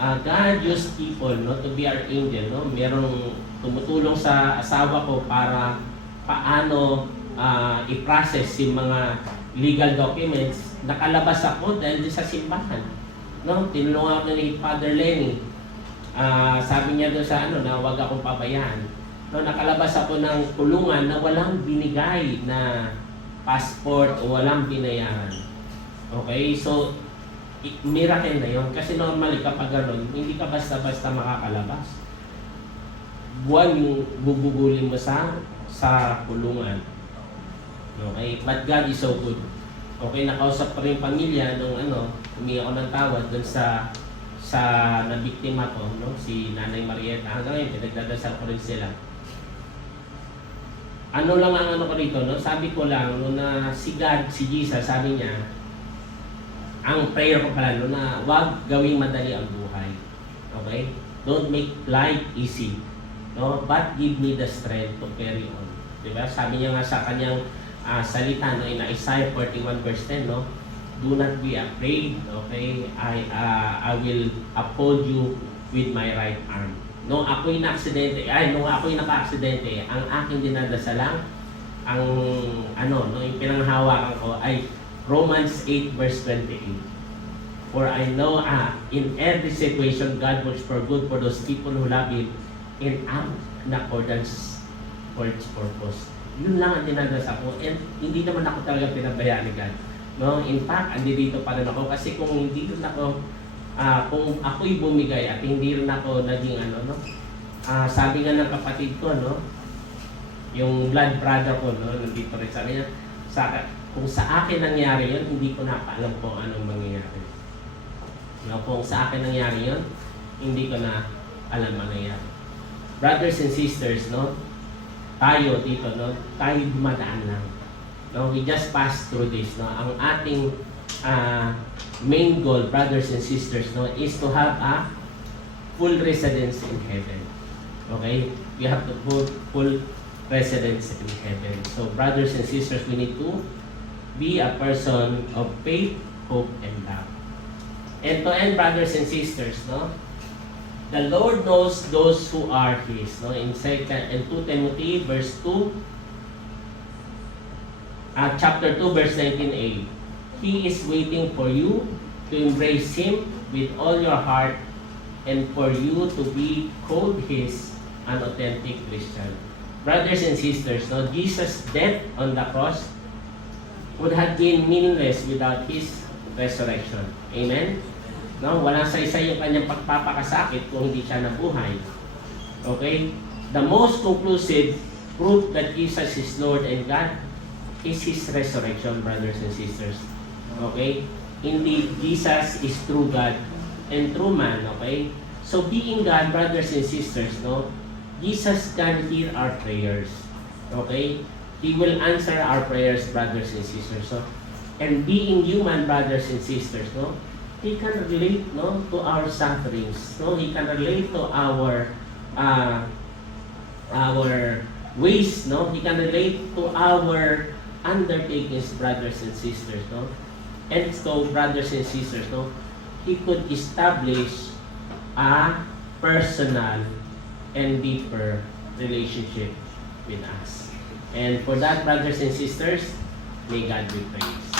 God used people, no, to be our angel, no? Merong tumutulong sa asawa ko para paano i-process yung mga legal documents. Nakalabas ako dahil sa simbahan, no? Tinulungan ako ni Father Lenny. Sabi niya doon sa na huwag akong pabayaan. No, nakalabas ako ng kulungan na walang binigay na passport o walang binayaran. Okay, so miracle na yun. Kasi normally kapag gano'n, hindi ka basta-basta makakalabas. Buwan yung bubugulin mo sa kulungan. Okay, but God is so good. Okay, nakausap pa rin pamilya nung humingi ako ng tawad dun sa nabiktima ko, no? Si Nanay Marieta. Hanggang ngayon, pinagdadasal ko rin sila. Ano lang ang ko rito, no? Sabi ko lang, no, na si God, si Jesus, sabi niya, ang prayer ko pala, no, na wag gawing madali ang buhay. Okay? Don't make life easy. No? But give me the strength to carry on. Diba? Sabi niya nga sa kanyang salita, no, in Isaiah 41 verse 10, no? Do not be afraid, okay? I will uphold you with my right arm. Nung ako'y naka-aksidente, ang aking dinadasalang, yung pinanghawakan ko ay Romans 8 verse 28. For I know in every situation God works for good for those people who love Him and act in accordance for His purpose. Yun lang ang dinadasal ko, and hindi naman ako talaga pinabayaan ni God. No? In fact, andito pa rin ako kasi kung hindi rin ako, kung ako'y bumigay at hindi rin ako naging sabi nga ng kapatid ko, no? Yung blood brother ko, no? Nandito rin, sabi niya, kung sa akin nangyari yun, hindi ko napaalam kung anong mangyayari. No? Kung sa akin nangyari yun, hindi ko na alam mangyayari. Brothers and sisters, no? Tayo dito, no? Tayo dumadaan lang. No? We just passed through this, no? Ang ating main goal, brothers and sisters, no, is to have a full residence in heaven. Okay? We have to put full residence in heaven. So, brothers and sisters, we need to be a person of faith, hope, and love. And to end, brothers and sisters, no, the Lord knows those who are His. No, in 2 Timothy verse 2, chapter 2, verse 19a. He is waiting for you to embrace Him with all your heart and for you to be called His an authentic Christian. Brothers and sisters, no, Jesus' death on the cross would have been meaningless without His resurrection. Amen? No, walang saysay yung kanyang pagpapakasakit kung hindi siya nabuhay. Okay? The most conclusive proof that Jesus is Lord and God is His resurrection, brothers and sisters. Okay? Indeed, Jesus is true God and true man. Okay? So being God, brothers and sisters, no, Jesus can hear our prayers. Okay? He will answer our prayers, brothers and sisters. So, and being human, brothers and sisters, no, He can relate, no, to our sufferings. No, He can relate to our ways. No, He can relate to our undertakings, brothers and sisters. No, and so, brothers and sisters, no, He could establish a personal and deeper relationship with us. And for that, brothers and sisters, may God be praised.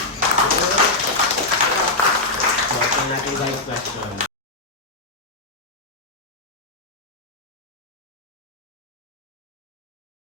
So, natin guys question.